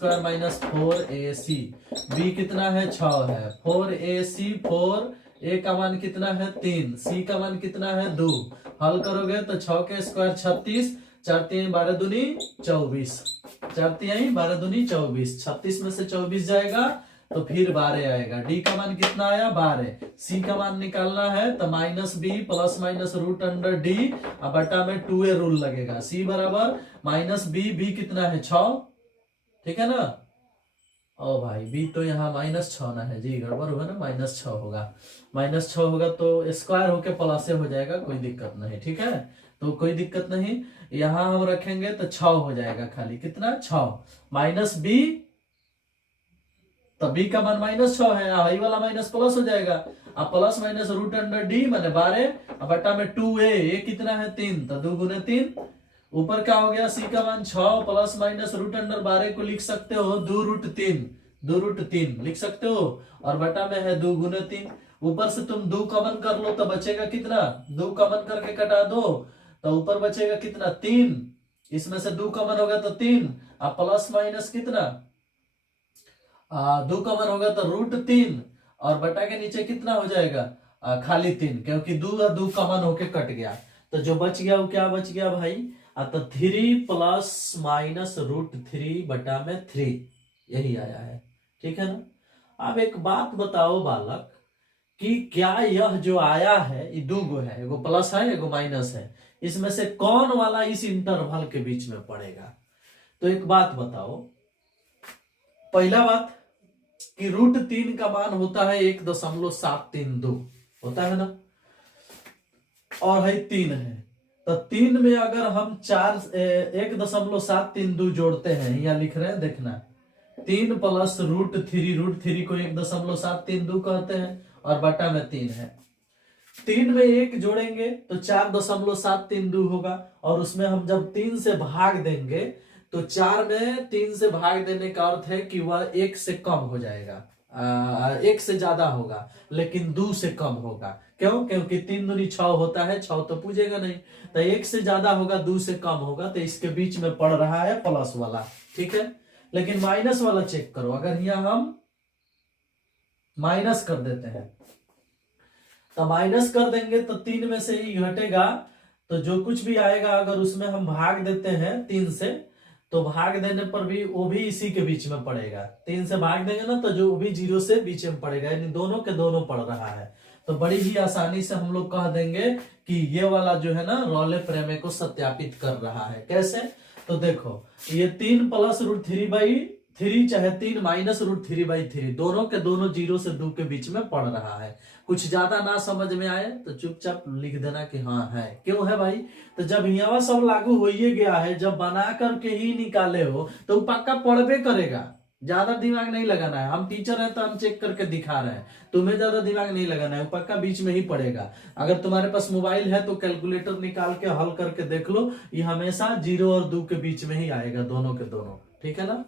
4AC, B कितना है 6 है, 4AC 4, A का मान कितना है 3, C का मान कितना है 2, हल करोगे तो 6 के स्क्वायर 36, 4 3 12 दूनी 24, 4 3 12 दूनी 24, 36 में से 24 जाएगा तो फिर 12 आएगा। डी का मान कितना आया 12, सी का मान निकालना है तो -b ± √d बटा में 2a रूल लगेगा, सी बराबर -b कितना है 6, ठीक है ना। ओ भाई b तो यहाँ -6 ना है जी, गड़बड़ होगा ना, -6 होगा, -6 होगा तो स्क्वायर होके प्लस हो जाएगा, कोई दिक्कत नहीं, ठीक है, तो कोई दिक्कत नहीं। यहाँ हम रखेंगे तो 6 हो जाएगा, खाली कितना 6 -b, तो b का मान -6 है, आई वाला माइनस प्लस हो जाएगा, अब प्लस माइनस √d माने 12 बटा में 2a, ये कितना है 3, तो 2 गुने 3, ऊपर क्या हो गया c का मान 6 प्लस माइनस √12 को लिख सकते हो 2√3 लिख सकते हो, और बटा में है 2 गुने 3, ऊपर से तुम 2 कॉमन कर लो तो बचेगा कितना, 2 कॉमन करके कटा दो तो ऊपर बचेगा कितना 3, इसमें से 2 कॉमन होगा तो 3, अब प्लस माइनस कितना 2 कॉमन होगा तो √3, और बटा के नीचे कितना हो जाएगा खाली 3, क्योंकि 2 कॉमन होके कट गया, तो जो बच गया वो क्या बच गया भाई, तो 3 ± √3 बटा में 3, यही आया है, ठीक है ना। अब एक बात बताओ बालक कि क्या यह जो आया है ये 2 गो है, एगो प्लस है एगो माइनस है, इसमें से कौन वाला इस इंटरवल के बीच में पड़ेगा। तो एक बात बताओ, पहला बात कि √3 का मान होता है 1.732 होता है ना, और है 3 है, तो 3 में अगर हम 1.732 जोड़ते हैं, यहाँ लिख रहे हैं देखना, 3 + √3 को 1.732 कहते हैं, और बटा में 3 है, 3 में 1 जोड़ेंगे तो 4.732 होगा, और उसमें हम जब 3 से भाग देंगे तो 4 में 3 से भाग देने का अर्थ है कि वह 1 से कम हो जाएगा, एक से ज्यादा होगा लेकिन 2 से कम होगा। क्यों? क्योंकि 3 दूनी 6 होता है, 6 तो पूछेगा नहीं। तो 1 से ज्यादा होगा, 2 से कम होगा, तो इसके बीच में पड़ रहा है प्लस वाला। ठीक है, लेकिन माइनस वाला चेक करो। अगर यहाँ हम माइनस कर देते हैं तो माइनस कर देंगे तो 3 में से ही घटेगा, तो जो कुछ भी आएगा अगर उसमें हम भाग देते हैं 3 से, तो भाग देने पर भी वो भी इसी के बीच में पड़ेगा। 3 से भाग देंगे ना तो जो भी 0 से बीच में पड़ेगा, यानी दोनों के दोनों पड़ रहा है। तो बड़ी ही आसानी से हम लोग कह देंगे कि ये वाला जो है ना रॉले प्रमेय को सत्यापित कर रहा है। कैसे? तो देखो, ये 3 प्लस रूट 3/3 चाहे 3 माइनस रूट 3/3, दोनों के दोनों 0 से 2 के बीच में पड़ रहा है। कुछ ज्यादा ना समझ में आए तो चुपचाप लिख देना कि हाँ है। क्यों है भाई? तो जब यहाँ सब लागू हो ही गया है, जब बना करके ही निकाले हो तो पक्का पढ़बे करेगा। ज्यादा दिमाग नहीं लगाना है। हम टीचर हैं तो हम चेक करके दिखा रहे हैं, तुम्हें ज्यादा दिमाग नहीं लगाना है, पक्का बीच में ही पड़ेगा। अगर तुम्हारे पास मोबाइल है तो कैलकुलेटर निकाल के हल करके देख लो, ये हमेशा 0 और 2 के बीच में ही आएगा, दोनों के दोनों। ठीक है ना?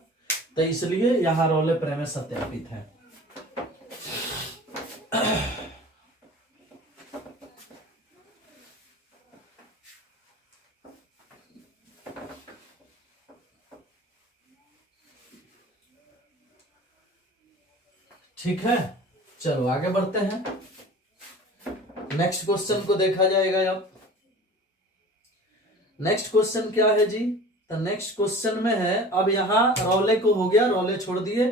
तो इसलिए यहाँ रोले प्रमेय सत्यापित है। ठीक है, चलो आगे बढ़ते हैं। नेक्स्ट क्वेश्चन को देखा जाएगा। अब नेक्स्ट क्वेश्चन क्या है जी? तो नेक्स्ट क्वेश्चन में है, अब यहाँ रौले को हो गया, रौले छोड़ दिए।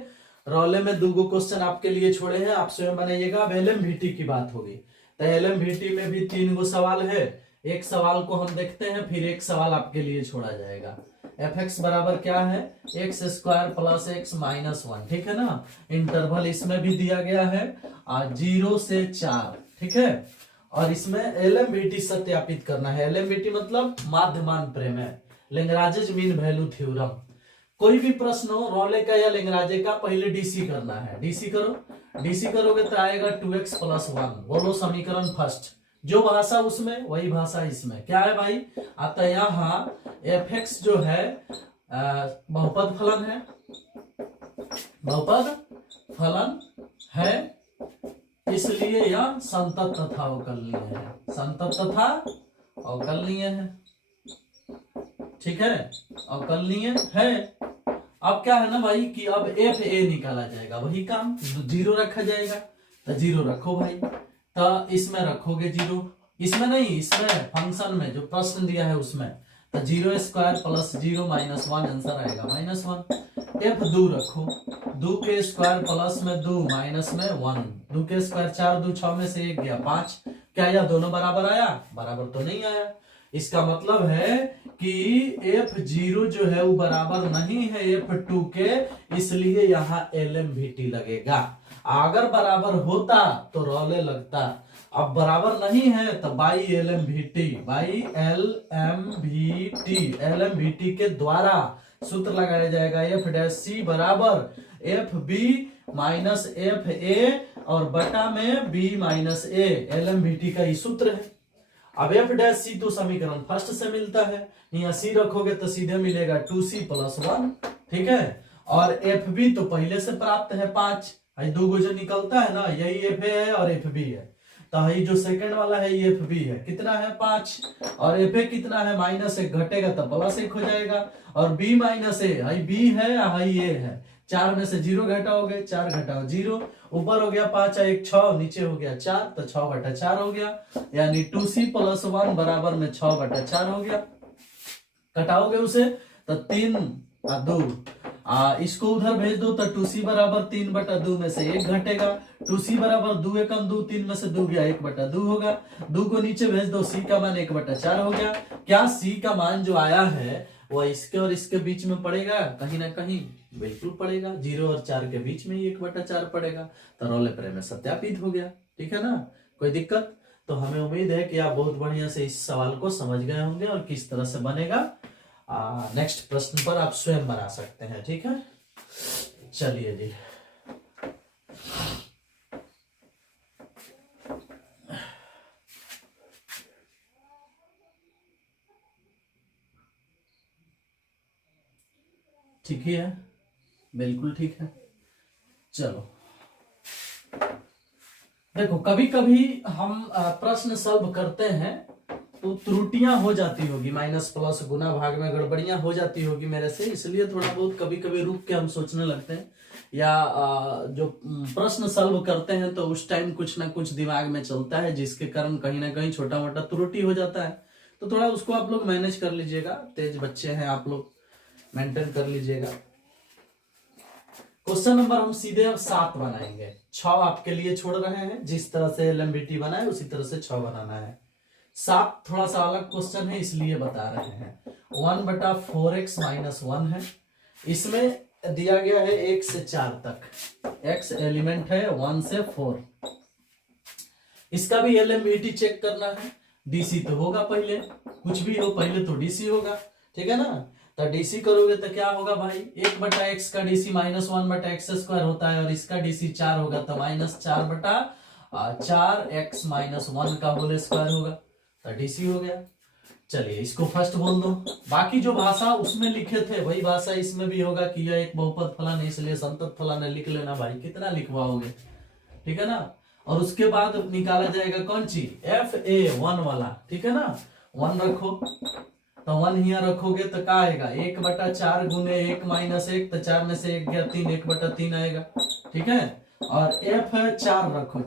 रौले में 2 क्वेश्चन आपके लिए छोड़े हैं, आप स्वयं बनाइएगा। अब एलएमवीटी की बात होगी, तो एलएमवीटी में भी 3 सवाल है। एक सवाल को हम देखते हैं, फिर एक सवाल आपके लिए छोड़ा जाएगा। एफ एक्स बराबर क्या है? X square plus x minus 1। ठीक है ना? इंटरवल इसमें भी दिया गया है 0 से 4। ठीक है, और इसमें एलएमवीटी सत्यापित करना है। एलएमवीटी मतलब माध्यमान प्रमेय, लेंगराजेज मीन वैल्यू थ्योरम। कोई भी प्रश्न हो रौले का या लेंगराजे का, पहले डीसी करना है। डीसी करो, डीसी करोगे तो आएगा 2x + 1। बोलो समीकरण फर्स्ट, जो भाषा उसमें वही भाषा इसमें। क्या है भाई? अतः यहाँ एफ एक्स जो है बहुपद फलन है, बहुपद फलन है, इसलिए यह संतत तथा अवकलनीय है। संतत तथा अवकलनीय है। ठीक है, अवकलनीय है। अब क्या है ना भाई कि अब एफ ए निकाला जाएगा, वही काम 0 रखा जाएगा। तो 0 रखो भाई, तो इसमें रखोगे 0, इसमें नहीं, इसमें फंक्शन में जो प्रश्न दिया है उसमें। तो 0² + 0 - 1 आंसर आएगा -1। एफ 2 रखो, 2 के स्क्वायर प्लस में 2 माइनस में 1, 2 के स्क्वायर 4, 2 6 में से 1 गया 5। क्या यह दोनों बराबर आया? बराबर तो नहीं आया। इसका मतलब है कि F0 जो है वो बराबर नहीं है F2 के, इसलिए यहाँ LMVT लगेगा। अगर बराबर होता तो रौले लगता, अब बराबर नहीं है तो बाई LMVT, बाई LMVT के द्वारा सूत्र लगाया जाएगा। F' बराबर FB - FA और बटा में B - A। LMVT का ही सूत्र है। अब F' तो समीकरण फर्स्ट से मिलता है, यहाँ C रखोगे तो सीधे मिलेगा 2C + 1। ठीक है, और FB तो पहले से प्राप्त है 5। 2 जो निकलता है ना, यही FA है और FB है। तो ये जो सेकंड वाला है ये FB है, कितना है 5, और FA कितना है -1, घटेगा तो +1 हो जाएगा। और B - A, B है A है, 4 में से 0 घटाओगे, 4 घटाओ 0, ऊपर हो गया 5 1 6, नीचे हो गया 4, तो 6/4 हो गया, यानी 2C + 1 बराबर में 6/4 हो गया। कटाओगे उसे तो 3 और 2, इसको उधर भेज दो तो 2C बराबर 3/2 में से 1 घटेगा। 2C बराबर 2 × 2, 3 में से 2 गया 1/2 होगा। 2 को नीचे भेज दो, C का मान 1/4 हो गया। क्या C का मान जो आया है वो इसके और इसके बीच में पड़ेगा? कहीं ना कहीं बिल्कुल पड़ेगा, 0 और 4 के बीच में ही 1/4 पड़ेगा। तो रौले प्रमेय सत्यापित हो गया। ठीक है ना? कोई दिक्कत? तो हमें उम्मीद है कि आप बहुत बढ़िया से इस सवाल को समझ गए होंगे और किस तरह से बनेगा। नेक्स्ट प्रश्न पर आप स्वयं बना सकते हैं। ठीक है, चलिए जी। ठीक ही है, बिल्कुल ठीक है। चलो देखो कभी कभी हम प्रश्न सॉल्व करते हैं तो त्रुटियां हो जाती होगी, माइनस प्लस गुना भाग में गड़बड़ियां हो जाती होगी मेरे से, इसलिए थोड़ा बहुत कभी कभी रुक के हम सोचने लगते हैं, या जो प्रश्न सॉल्व करते हैं तो उस टाइम कुछ ना कुछ दिमाग में चलता है जिसके कारण कहीं ना कहीं छोटा मोटा त्रुटि हो जाता है। तो थोड़ा उसको आप लोग मैनेज कर लीजिएगा, तेज बच्चे हैं आप लोग, मेंटेन कर लीजिएगा। क्वेश्चन नंबर हम सीधे अब 7 बनाएंगे, 6 आपके लिए छोड़ रहे हैं, जिस तरह से एलएमबीटी बनाए उसी तरह से 6 बनाना है। 7 थोड़ा सा अलग क्वेश्चन है इसलिए बता रहे हैं। 1/4x - 1 है, इसमें दिया गया है 1 से 4 तक, x एलिमेंट है 1 से 4। इसका भी एलएमबीटी चेक करना है, डीसी तो होगा पहले, कुछ भी हो पहले तो डीसी होगा, ठीक है ना। तो डीसी करोगे तो क्या होगा भाई, 1/x का डीसी -1/x² होता है, और इसका डीसी 4 होगा तो -4/4x - 1 का होल स्क्वायर होगा, तो डीसी हो गया। चलिए इसको फर्स्ट बोल दो, बाकी जो भाषा उसमें लिखे थे वही भाषा इसमें भी होगा कि यह एक बहुपद फलन है इसलिए संतत फलन है, लिख लेना भाई, कितना लिखवाओगे, ठीक है ना। और उसके बाद निकाला जाएगा कौन चीज, FA1 वाला, ठीक है ना। 1 रखो, तो 1 यहाँ रखोगे तो क्या आएगा, 1/4 गुने 1 - 1, तो 4 में से 1 गया 3, 1/3 आएगा, ठीक है। और F4 रखो,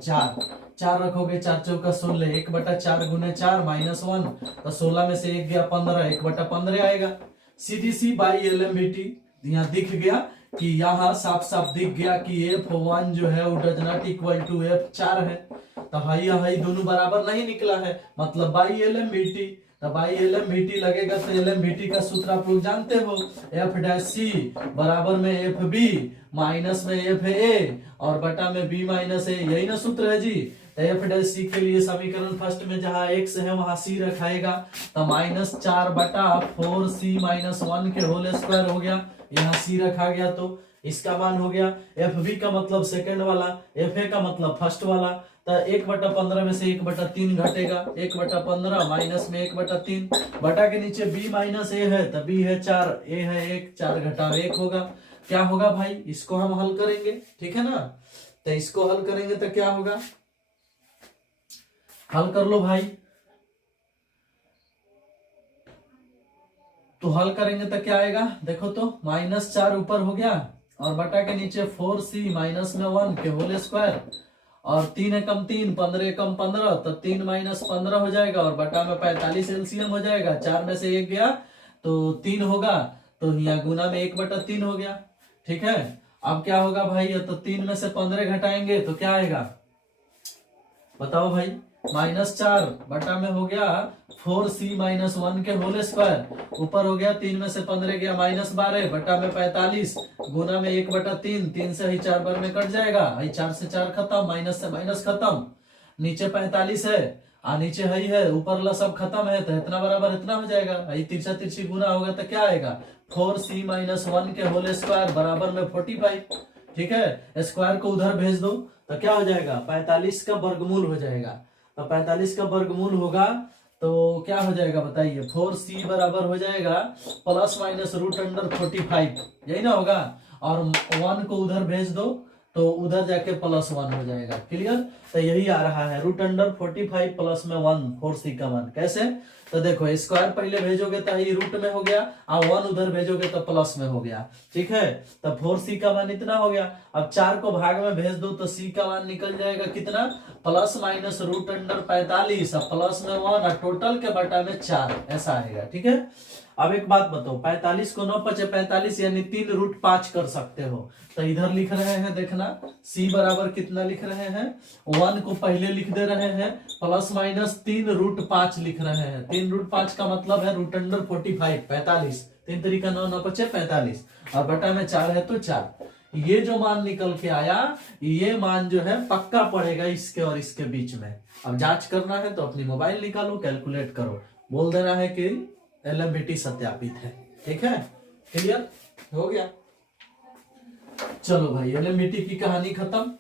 4 रखोगे, 4 चौका 16, 1/4 गुने 4 -1, तो 16 में से 1 गया 15, 1/15 आएगा। सीधी सी बाई एलएमबीटी यहाँ दिख गया कि यहाँ साफ साफ दिख गया कि F1 जो है वो does not equal to F4 है, तो हाई दोनों बराबर नहीं निकला है, मतलब बाई एलएमबीटी। तो बाई एलएमबीटी लगेगा तो एलएमबीटी का सूत्र आप लोग जानते हो, F' बराबर में FB माइनस में FA और बटा में B - A, यही ना सूत्र है जी। तो F' के लिए समीकरण फर्स्ट में जहां x है वहां c रखाएगा, तो -4/4c - 1 के होल स्क्वायर हो गया, यहाँ c रखा गया तो इसका मान हो गया। FB का मतलब सेकंड वाला, FA का मतलब फर्स्ट वाला, तो 1/15 में से 1/3 घटेगा, 1/15 माइनस में 1/3, बटा के नीचे B - A है तो B है 4, A है 1, 4 घटा 1 होगा। क्या होगा भाई, इसको हम हल करेंगे, ठीक है ना। तो इसको हल करेंगे तो क्या होगा, हल कर लो भाई। तो हल करेंगे तो क्या आएगा, देखो तो -4 ऊपर हो गया और बटा के नीचे 4c - 1 के होल स्क्वायर, और 3 एकम 3, 15 एकम 15, तो 3 - 15 हो जाएगा, और बटा में 45 एलसीएम हो जाएगा, 4 में से 1 गया तो 3 होगा, तो यहाँ गुना में 1/3 हो गया, ठीक है। अब क्या होगा भाई, तो 3 में से 15 घटाएंगे तो क्या आएगा, बताओ भाई, -4 बटा में हो गया 4c - 1 के होल स्क्वायर, ऊपर हो गया 3 में से 15 गया -12 बटा में 45 गुना में 1/3, 3 से ही 4 बार में कट जाएगा, 4 से 4 खत्म, माइनस से माइनस खत्म, नीचे 45 है नीचे है ऊपर ला सब खत्म है, तो इतना बराबर इतना हो जाएगा, तिरछा तिरछी गुना होगा तो क्या आएगा, 4c - 1 के होल स्क्वायर बराबर में 45, ठीक है। स्क्वायर को उधर भेज दो तो क्या हो जाएगा, 45 का वर्गमूल हो जाएगा, तो 45 का वर्गमूल होगा तो क्या हो जाएगा बताइए, 4c बराबर हो जाएगा ±√45, यही ना होगा, और 1 को उधर भेज दो तो उधर जाके +1 हो जाएगा, क्लियर। तो यही आ रहा है √45 प्लस में 1, 4c का मान कैसे, तो देखो स्क्वायर पहले भेजोगे तो ये रूट में हो गया, और 1 उधर भेजोगे तो प्लस में हो गया, ठीक है। तो 4c का मान इतना हो गया, अब 4 को भाग में भेज दो तो c का मान निकल जाएगा कितना, ±√45 और प्लस में 1 और टोटल के बटा में 4, ऐसा आएगा, ठीक है। अब एक बात बताओ, 45 को 9 × 5 = 45 यानी 3√5 कर सकते हो, तो इधर लिख रहे हैं, देखना c बराबर कितना लिख रहे हैं, 1 को पहले लिख दे रहे हैं, प्लस माइनस 3√5 लिख रहे हैं, 3√5 का मतलब है √45, 45, 3 तरीका 9, 9 × 5 = 45 और बटा में 4 है तो 4, ये जो मान निकल के आया ये मान जो है पक्का पड़ेगा इसके और इसके बीच में। अब जांच करना है तो अपनी मोबाइल निकालो, कैलकुलेट करो, बोल देना है कि एलएमबीटी सत्यापित है, ठीक है, क्लियर हो गया। चलो भाई एलएमबीटी की कहानी खत्म।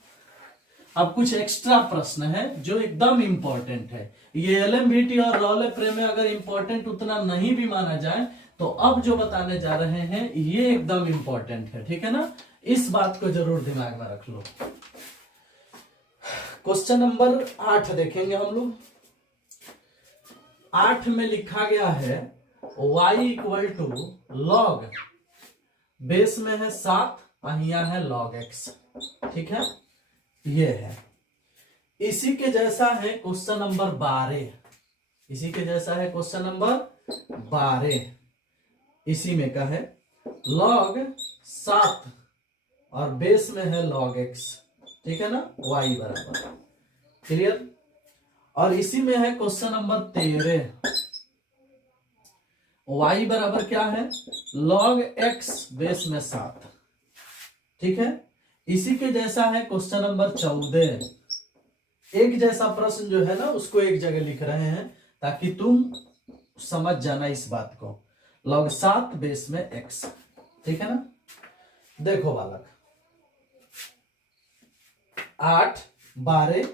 अब कुछ एक्स्ट्रा प्रश्न है जो एकदम इंपॉर्टेंट है, ये एलएमबीटी और रॉले प्रे में अगर इंपॉर्टेंट उतना नहीं भी माना जाए तो अब जो बताने जा रहे हैं ये एकदम इंपॉर्टेंट है, ठीक है ना, इस बात को जरूर दिमाग में रख लो। क्वेश्चन नंबर 8 देखेंगे हम लोग। 8 में लिखा गया है y equal to log, base में है 7 और यहाँ है log x। ठीक है, ये है। इसी के जैसा है क्वेश्चन नंबर 12। इसी के जैसा है क्वेश्चन नंबर 12। इसी में का है log 7 और बेस में है log x। ठीक है ना, y बराबर। क्लियर। और इसी में है क्वेश्चन नंबर 13। y बराबर क्या है, log x बेस में 7। ठीक है। इसी के जैसा है क्वेश्चन नंबर 14। एक जैसा प्रश्न जो है ना उसको एक जगह लिख रहे हैं ताकि तुम समझ जाना इस बात को। log 7 बेस में x। ठीक है ना। देखो बालक, 8 12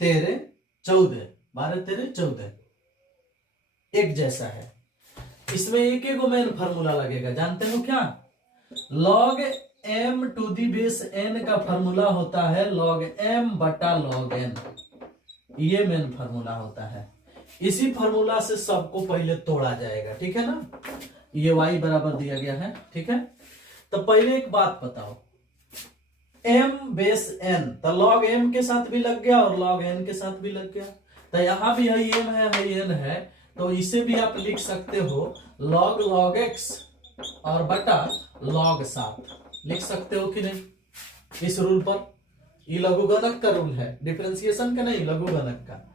13 14, 12 13 14 एक जैसा है। इसमें एक एक मेन फार्मूला लगेगा, जानते हो क्या? log m to the base n का फार्मूला होता है log m बटा log n। ये मेन फार्मूला होता है। इसी फार्मूला से सबको पहले तोड़ा जाएगा। ठीक है ना। ये y बराबर दिया गया है। ठीक है, तो पहले एक बात बताओ, m बेस n, तो log m के साथ भी लग गया और log n के साथ भी लग गया। तो यहां भी है m है n है, तो इसे भी आप लिख सकते हो log x और बटा log 7 लिख सकते हो कि नहीं? इस रूल पर, ये लघुगणक का रूल है, डिफरेंशिएशन का नहीं, लघुगणक का।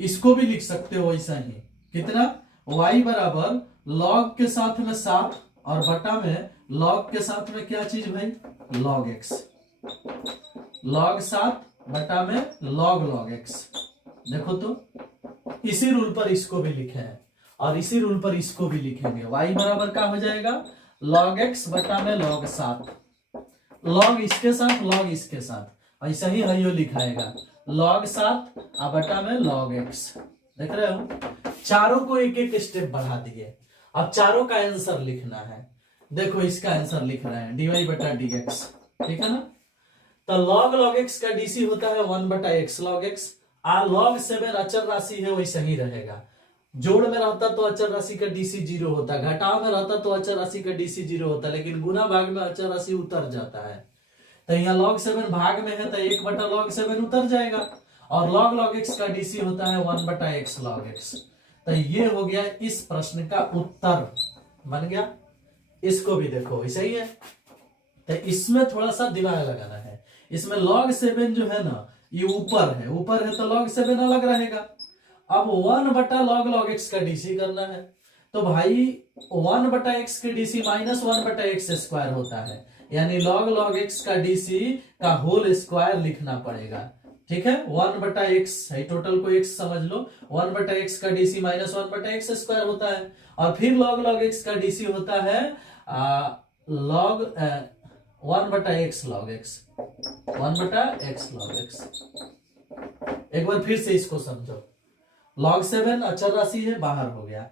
इसको भी लिख सकते हो ऐसा ही। कितना? y बराबर log के साथ में 7 और बटा में log के साथ में क्या चीज भाई, log x। log 7 बटा में log x। देखो तो, इसी रूल पर इसको भी लिखे हैं और इसी रूल पर इसको भी लिखेंगे। y बराबर क्या हो जाएगा, log x बटा में log 7। log इसके साथ log इसके साथ ऐसा ही है, यो लिखाएगा log 7 बटा में log x। देख रहे हो, चारों को एक एक स्टेप बढ़ा दिए। अब चारों का आंसर लिखना है। देखो इसका आंसर लिख रहे हैं dy बटा dx। ठीक है ना। तो log x का dc होता है 1 बटा x log x। log 7 अचर राशि है, वैसा ही रहेगा। जोड़ में रहता तो अचर राशि का डीसी 0 होता, घटाव में रहता तो अचर राशि का डीसी 0 होता, लेकिन गुना भाग में अचर राशि उतर जाता है। तो यहाँ log 7 भाग में है तो 1 बटा log 7 उतर जाएगा और log x का डीसी होता है 1 बटा x log x। तो ये हो गया इस प्रश्न का उत्तर, बन गया। इसको भी देखो ऐसा ही है। तो इसमें थोड़ा सा दिमाग लगाना है। इसमें log 7 जो है ना, ये ऊपर है, ऊपर है तो log 7 अलग रहेगा। अब 1 बटा log x का डीसी करना है, तो भाई 1 बटा x के डीसी माइनस 1 बटा x स्क्वायर होता है, यानी log x का डीसी का होल स्क्वायर लिखना पड़ेगा। ठीक है, 1 बटा x है, टोटल को x समझ लो। 1 बटा x का डीसी माइनस 1 बटा x स्क्वायर होता है, और फिर log x का डीसी होता है log 1 बटा x log x, 1 बटा x log x। एक बार फिर से इसको समझो। log 7 अचर राशि है, बाहर हो गया।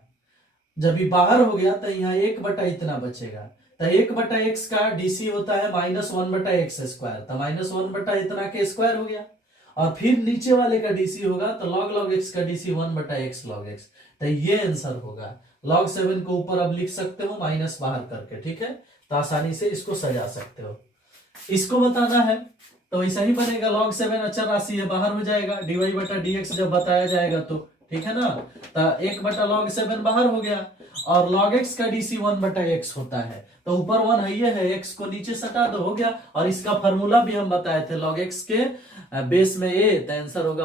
जब ये बाहर हो गया तो यहाँ 1 बटा इतना बचेगा, तो 1 बटा x का डीसी होता है माइनस 1 बटा x स्क्वायर, तो माइनस 1 बटा इतना के स्क्वायर हो गया। और फिर नीचे वाले का डीसी होगा तो log x का डीसी 1 बटा x log x। तो ये आंसर होगा। log 7 को ऊपर अब लिख सकते हो माइनस बाहर करके। ठीक है, तो आसानी से इसको सजा सकते हो। इसको बताना है तो ऐसा ही बनेगा। log 7 अचर राशि है, बाहर हो जाएगा dy बटा dx जब बताया जाएगा तो। ठीक है ना, तो 1 बटा log 7 बाहर हो गया और log x का डीसी 1 बटा x होता है, तो ऊपर 1 है, x को नीचे सटा दो, हो गया। और इसका फॉर्मूला भी हम बताए थे, log x के बेस में a, तो आंसर होगा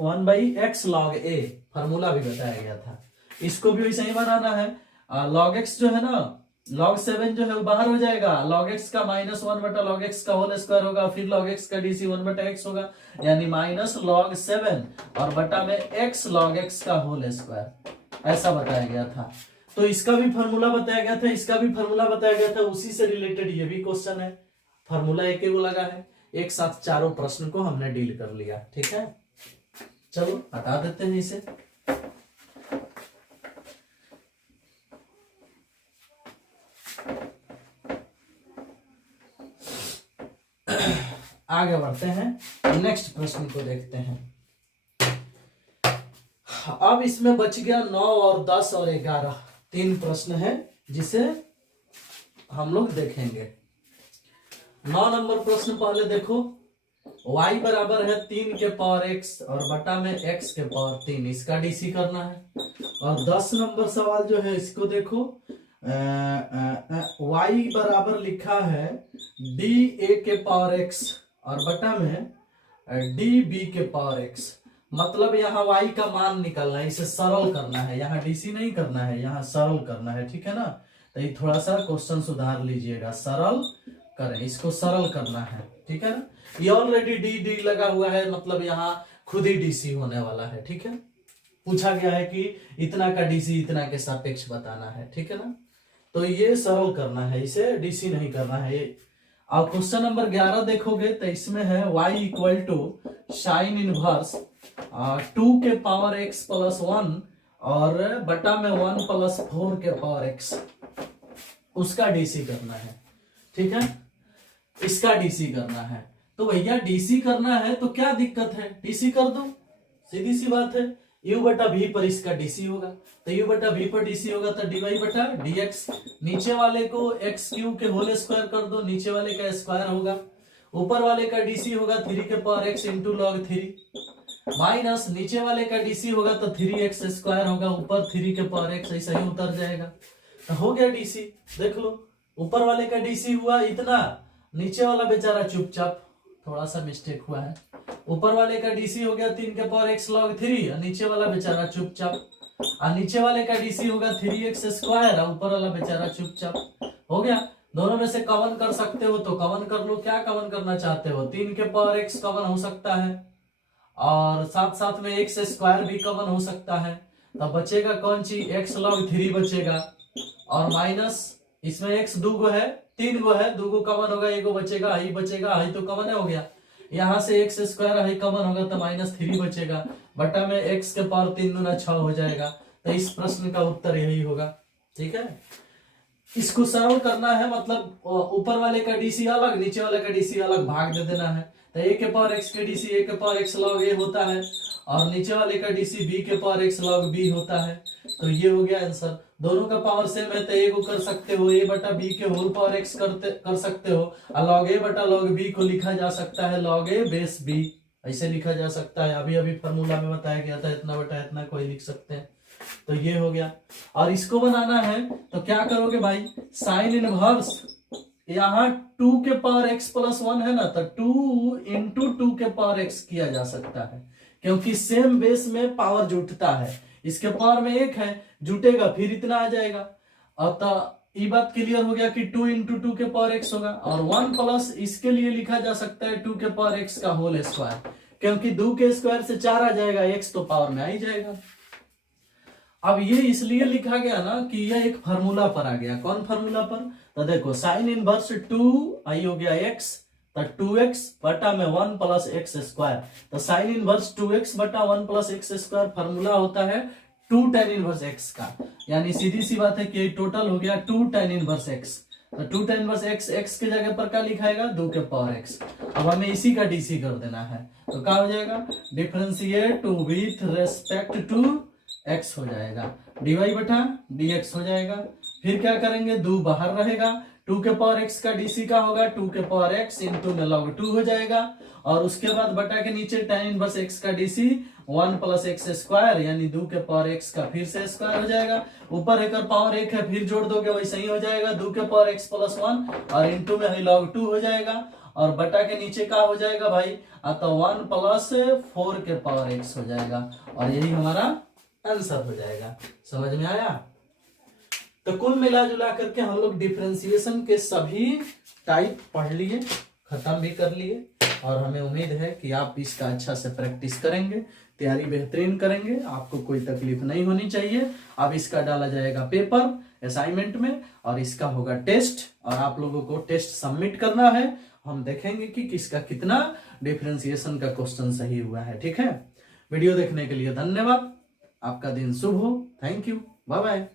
1 by x log a, formula भी बताया गया था। इसको भी वैसे ही बनाना है। log x जो है ना, log 7 जो है वो बाहर हो जाएगा, log x का माइनस 1 बटा log x का होल स्क्वायर होगा, फिर log x का डीसी 1 बटा x होगा, यानी माइनस log 7 और बटा में x log x का होल स्क्वायर, ऐसा बताया गया था। तो इसका भी फॉर्मूला बताया गया था, इसका भी फॉर्मूला बताया गया था, उसी से रिलेटेड ये भी क्वेश्चन है। फॉर्मूला एक ही लगा है, एक साथ चारों प्रश्न को हमने डील कर लिया। ठीक है, चलो हटा देते हैं इसे। आगे बढ़ते हैं, नेक्स्ट प्रश्न को देखते हैं। अब इसमें बच गया 9 और 10 और 11, 3 प्रश्न है जिसे हम लोग देखेंगे। 9 नंबर प्रश्न पहले देखो, y बराबर है 3 के पावर x और बटा में x के पावर 3, इसका डीसी करना है। और 10 नंबर सवाल जो है इसको देखो, y बराबर लिखा है dA के पावर x और बटा में dB के पावर x, मतलब यहाँ y का मान निकालना है, इसे सरल करना है, यहाँ डीसी नहीं करना है, यहाँ सरल करना है, ठीक है ना। तो ये थोड़ा सा क्वेश्चन सुधार लीजिएगा, सरल करें, इसको सरल करना है, ठीक है ना। ये ऑलरेडी डी लगा हुआ है, मतलब यहाँ खुद ही डीसी होने वाला है, ठीक है। पूछा गया है कि इतना का डीसी इतना के सापेक्ष बताना है, ठीक है ना। तो ये सरल करना है, इसे डीसी नहीं करना है। और क्वेश्चन नंबर 11 देखोगे तो इसमें है y equal to sine inverse 2 के पावर x प्लस 1 और बटा में 1 प्लस 4 के पावर x, उसका डीसी करना है, ठीक है। इसका डीसी करना है, तो भैया डीसी करना है तो क्या दिक्कत है, डीसी कर दो, सीधी सी बात है। u बटा v पर इसका डीसी होगा, तो u बटा v पर डीसी होगा तो dy बटा dx, नीचे वाले को x क्यूब के होल स्क्वायर कर दो, नीचे वाले का स्क्वायर होगा, ऊपर वाले का डीसी होगा 3 के power x into log 3 minus नीचे वाले का डीसी होगा तो 3x स्क्वायर होगा, ऊपर 3 के पावर x ऐसा ही उतर जाएगा, तो हो गया डीसी। देख लो ऊपर वाले का डीसी हुआ इतना, नीचे वाला बेचारा चुपचाप, थोड़ा सा मिस्टेक हुआ है, ऊपर वाले का डीसी हो गया 3 के पावर x log 3 और नीचे वाला बेचारा चुपचाप, और नीचे वाले का डीसी होगा 3x स्क्वायर और ऊपर वाला बेचारा चुपचाप, हो गया। दोनों में से कवन कर सकते हो तो कवन कर लो, क्या कवन करना चाहते हो, 3 के पावर x कवन हो सकता है और साथ साथ में x स्क्वायर भी कवन हो सकता है, तब बचेगा कौन चीज, x log 3 बचेगा और माइनस इसमें x 2 गो है 3 गो है, 2 गो कमन होगा, 1 गो बचेगा, आई बचेगा, आई तो कमन हो गया, यहाँ से x स्क्वायर आई कमन होगा तो -3 बचेगा, बटा में x के पावर 3 दूना 6 हो जाएगा। तो इस प्रश्न का उत्तर यही होगा, ठीक है। इसको सरल करना है, मतलब ऊपर वाले का डीसी अलग, नीचे वाले का डीसी अलग, भाग दे देना है, तो a के पावर x के डीसी a के पावर x log a होता है और नीचे वाले का डीसी b के पावर x log b होता है, तो ये हो गया आंसर। दोनों का पावर सेम है तो a को कर सकते हो a बटा b के होल पावर x कर सकते हो, और log a बटा log b को लिखा जा सकता है log a बेस b, ऐसे लिखा जा सकता है, अभी फॉर्मूला में बताया गया था, इतना बटा इतना कोई लिख सकते हैं, तो ये हो गया। और इसको बनाना है तो क्या करोगे भाई, साइन इनवर्स, यहाँ 2 के पावर x प्लस 1 है ना, तो 2 इंटू 2 के पावर x किया जा सकता है, क्योंकि सेम बेस में पावर जुटता है, इसके पावर में 1 है, जुटेगा फिर इतना आ जाएगा, और तो ये बात क्लियर हो गया कि 2 इंटू 2 के पावर x होगा, और 1 प्लस इसके लिए लिखा जा सकता है 2 के पावर x का होल स्क्वायर, क्योंकि 2 के स्क्वायर से 4 आ जाएगा, x तो पावर में आ ही जाएगा। अब ये इसलिए लिखा गया ना कि यह एक फार्मूला पर आ गया, कौन फार्मूला पर, तो देखो साइन इनवर्स 2 आई हो गया x, तो 2x बटा में 1 प्लस एक्स स्क्वायर, तो साइन इनवर्स 2x बटा 1 प्लस एक्स स्क्वायर फार्मूला होता है 2 tan इनवर्स x का, यानी सीधी सी बात है कि टोटल हो गया 2 tan इनवर्स x, तो 2 tan इनवर्स x के जगह पर क्या लिखाएगा 2 के पावर x। अब हमें इसी का डीसी कर देना है, तो क्या हो जाएगा, differentiate with respect to x हो जाएगा, dy बटा dx हो जाएगा, फिर क्या करेंगे 2 बाहर रहेगा, 2 के पावर x का डीसी का होगा 2 के पावर x इंटू में log 2 हो जाएगा, और उसके बाद बटा के नीचे tan इनवर्स x का डीसी 1 प्लस एक्स स्क्वायर यानी 2 के पावर x का फिर से स्क्वायर हो जाएगा, ऊपर एक पावर 1 है फिर जोड़ दोगे वैसे ही हो जाएगा 2 के पावर x प्लस 1 और इंटू में ही log 2 हो जाएगा, और बटा के नीचे क्या हो जाएगा भाई, तो 1 प्लस 4 के पावर x हो जाएगा, और यही हमारा आंसर हो जाएगा। समझ में आया। तो कुल मिला जुला करके हम लोग डिफरेंशिएशन के सभी टाइप पढ़ लिए, खत्म भी कर लिए, और हमें उम्मीद है कि आप इसका अच्छा से प्रैक्टिस करेंगे, तैयारी बेहतरीन करेंगे, आपको कोई तकलीफ नहीं होनी चाहिए। अब इसका डाला जाएगा पेपर असाइनमेंट में, और इसका होगा टेस्ट, और आप लोगों को टेस्ट सबमिट करना है, हम देखेंगे कि किसका कितना डिफरेंशिएशन का क्वेश्चन सही हुआ है। ठीक है, वीडियो देखने के लिए धन्यवाद, आपका दिन शुभ हो, थैंक यू, बाय बाय।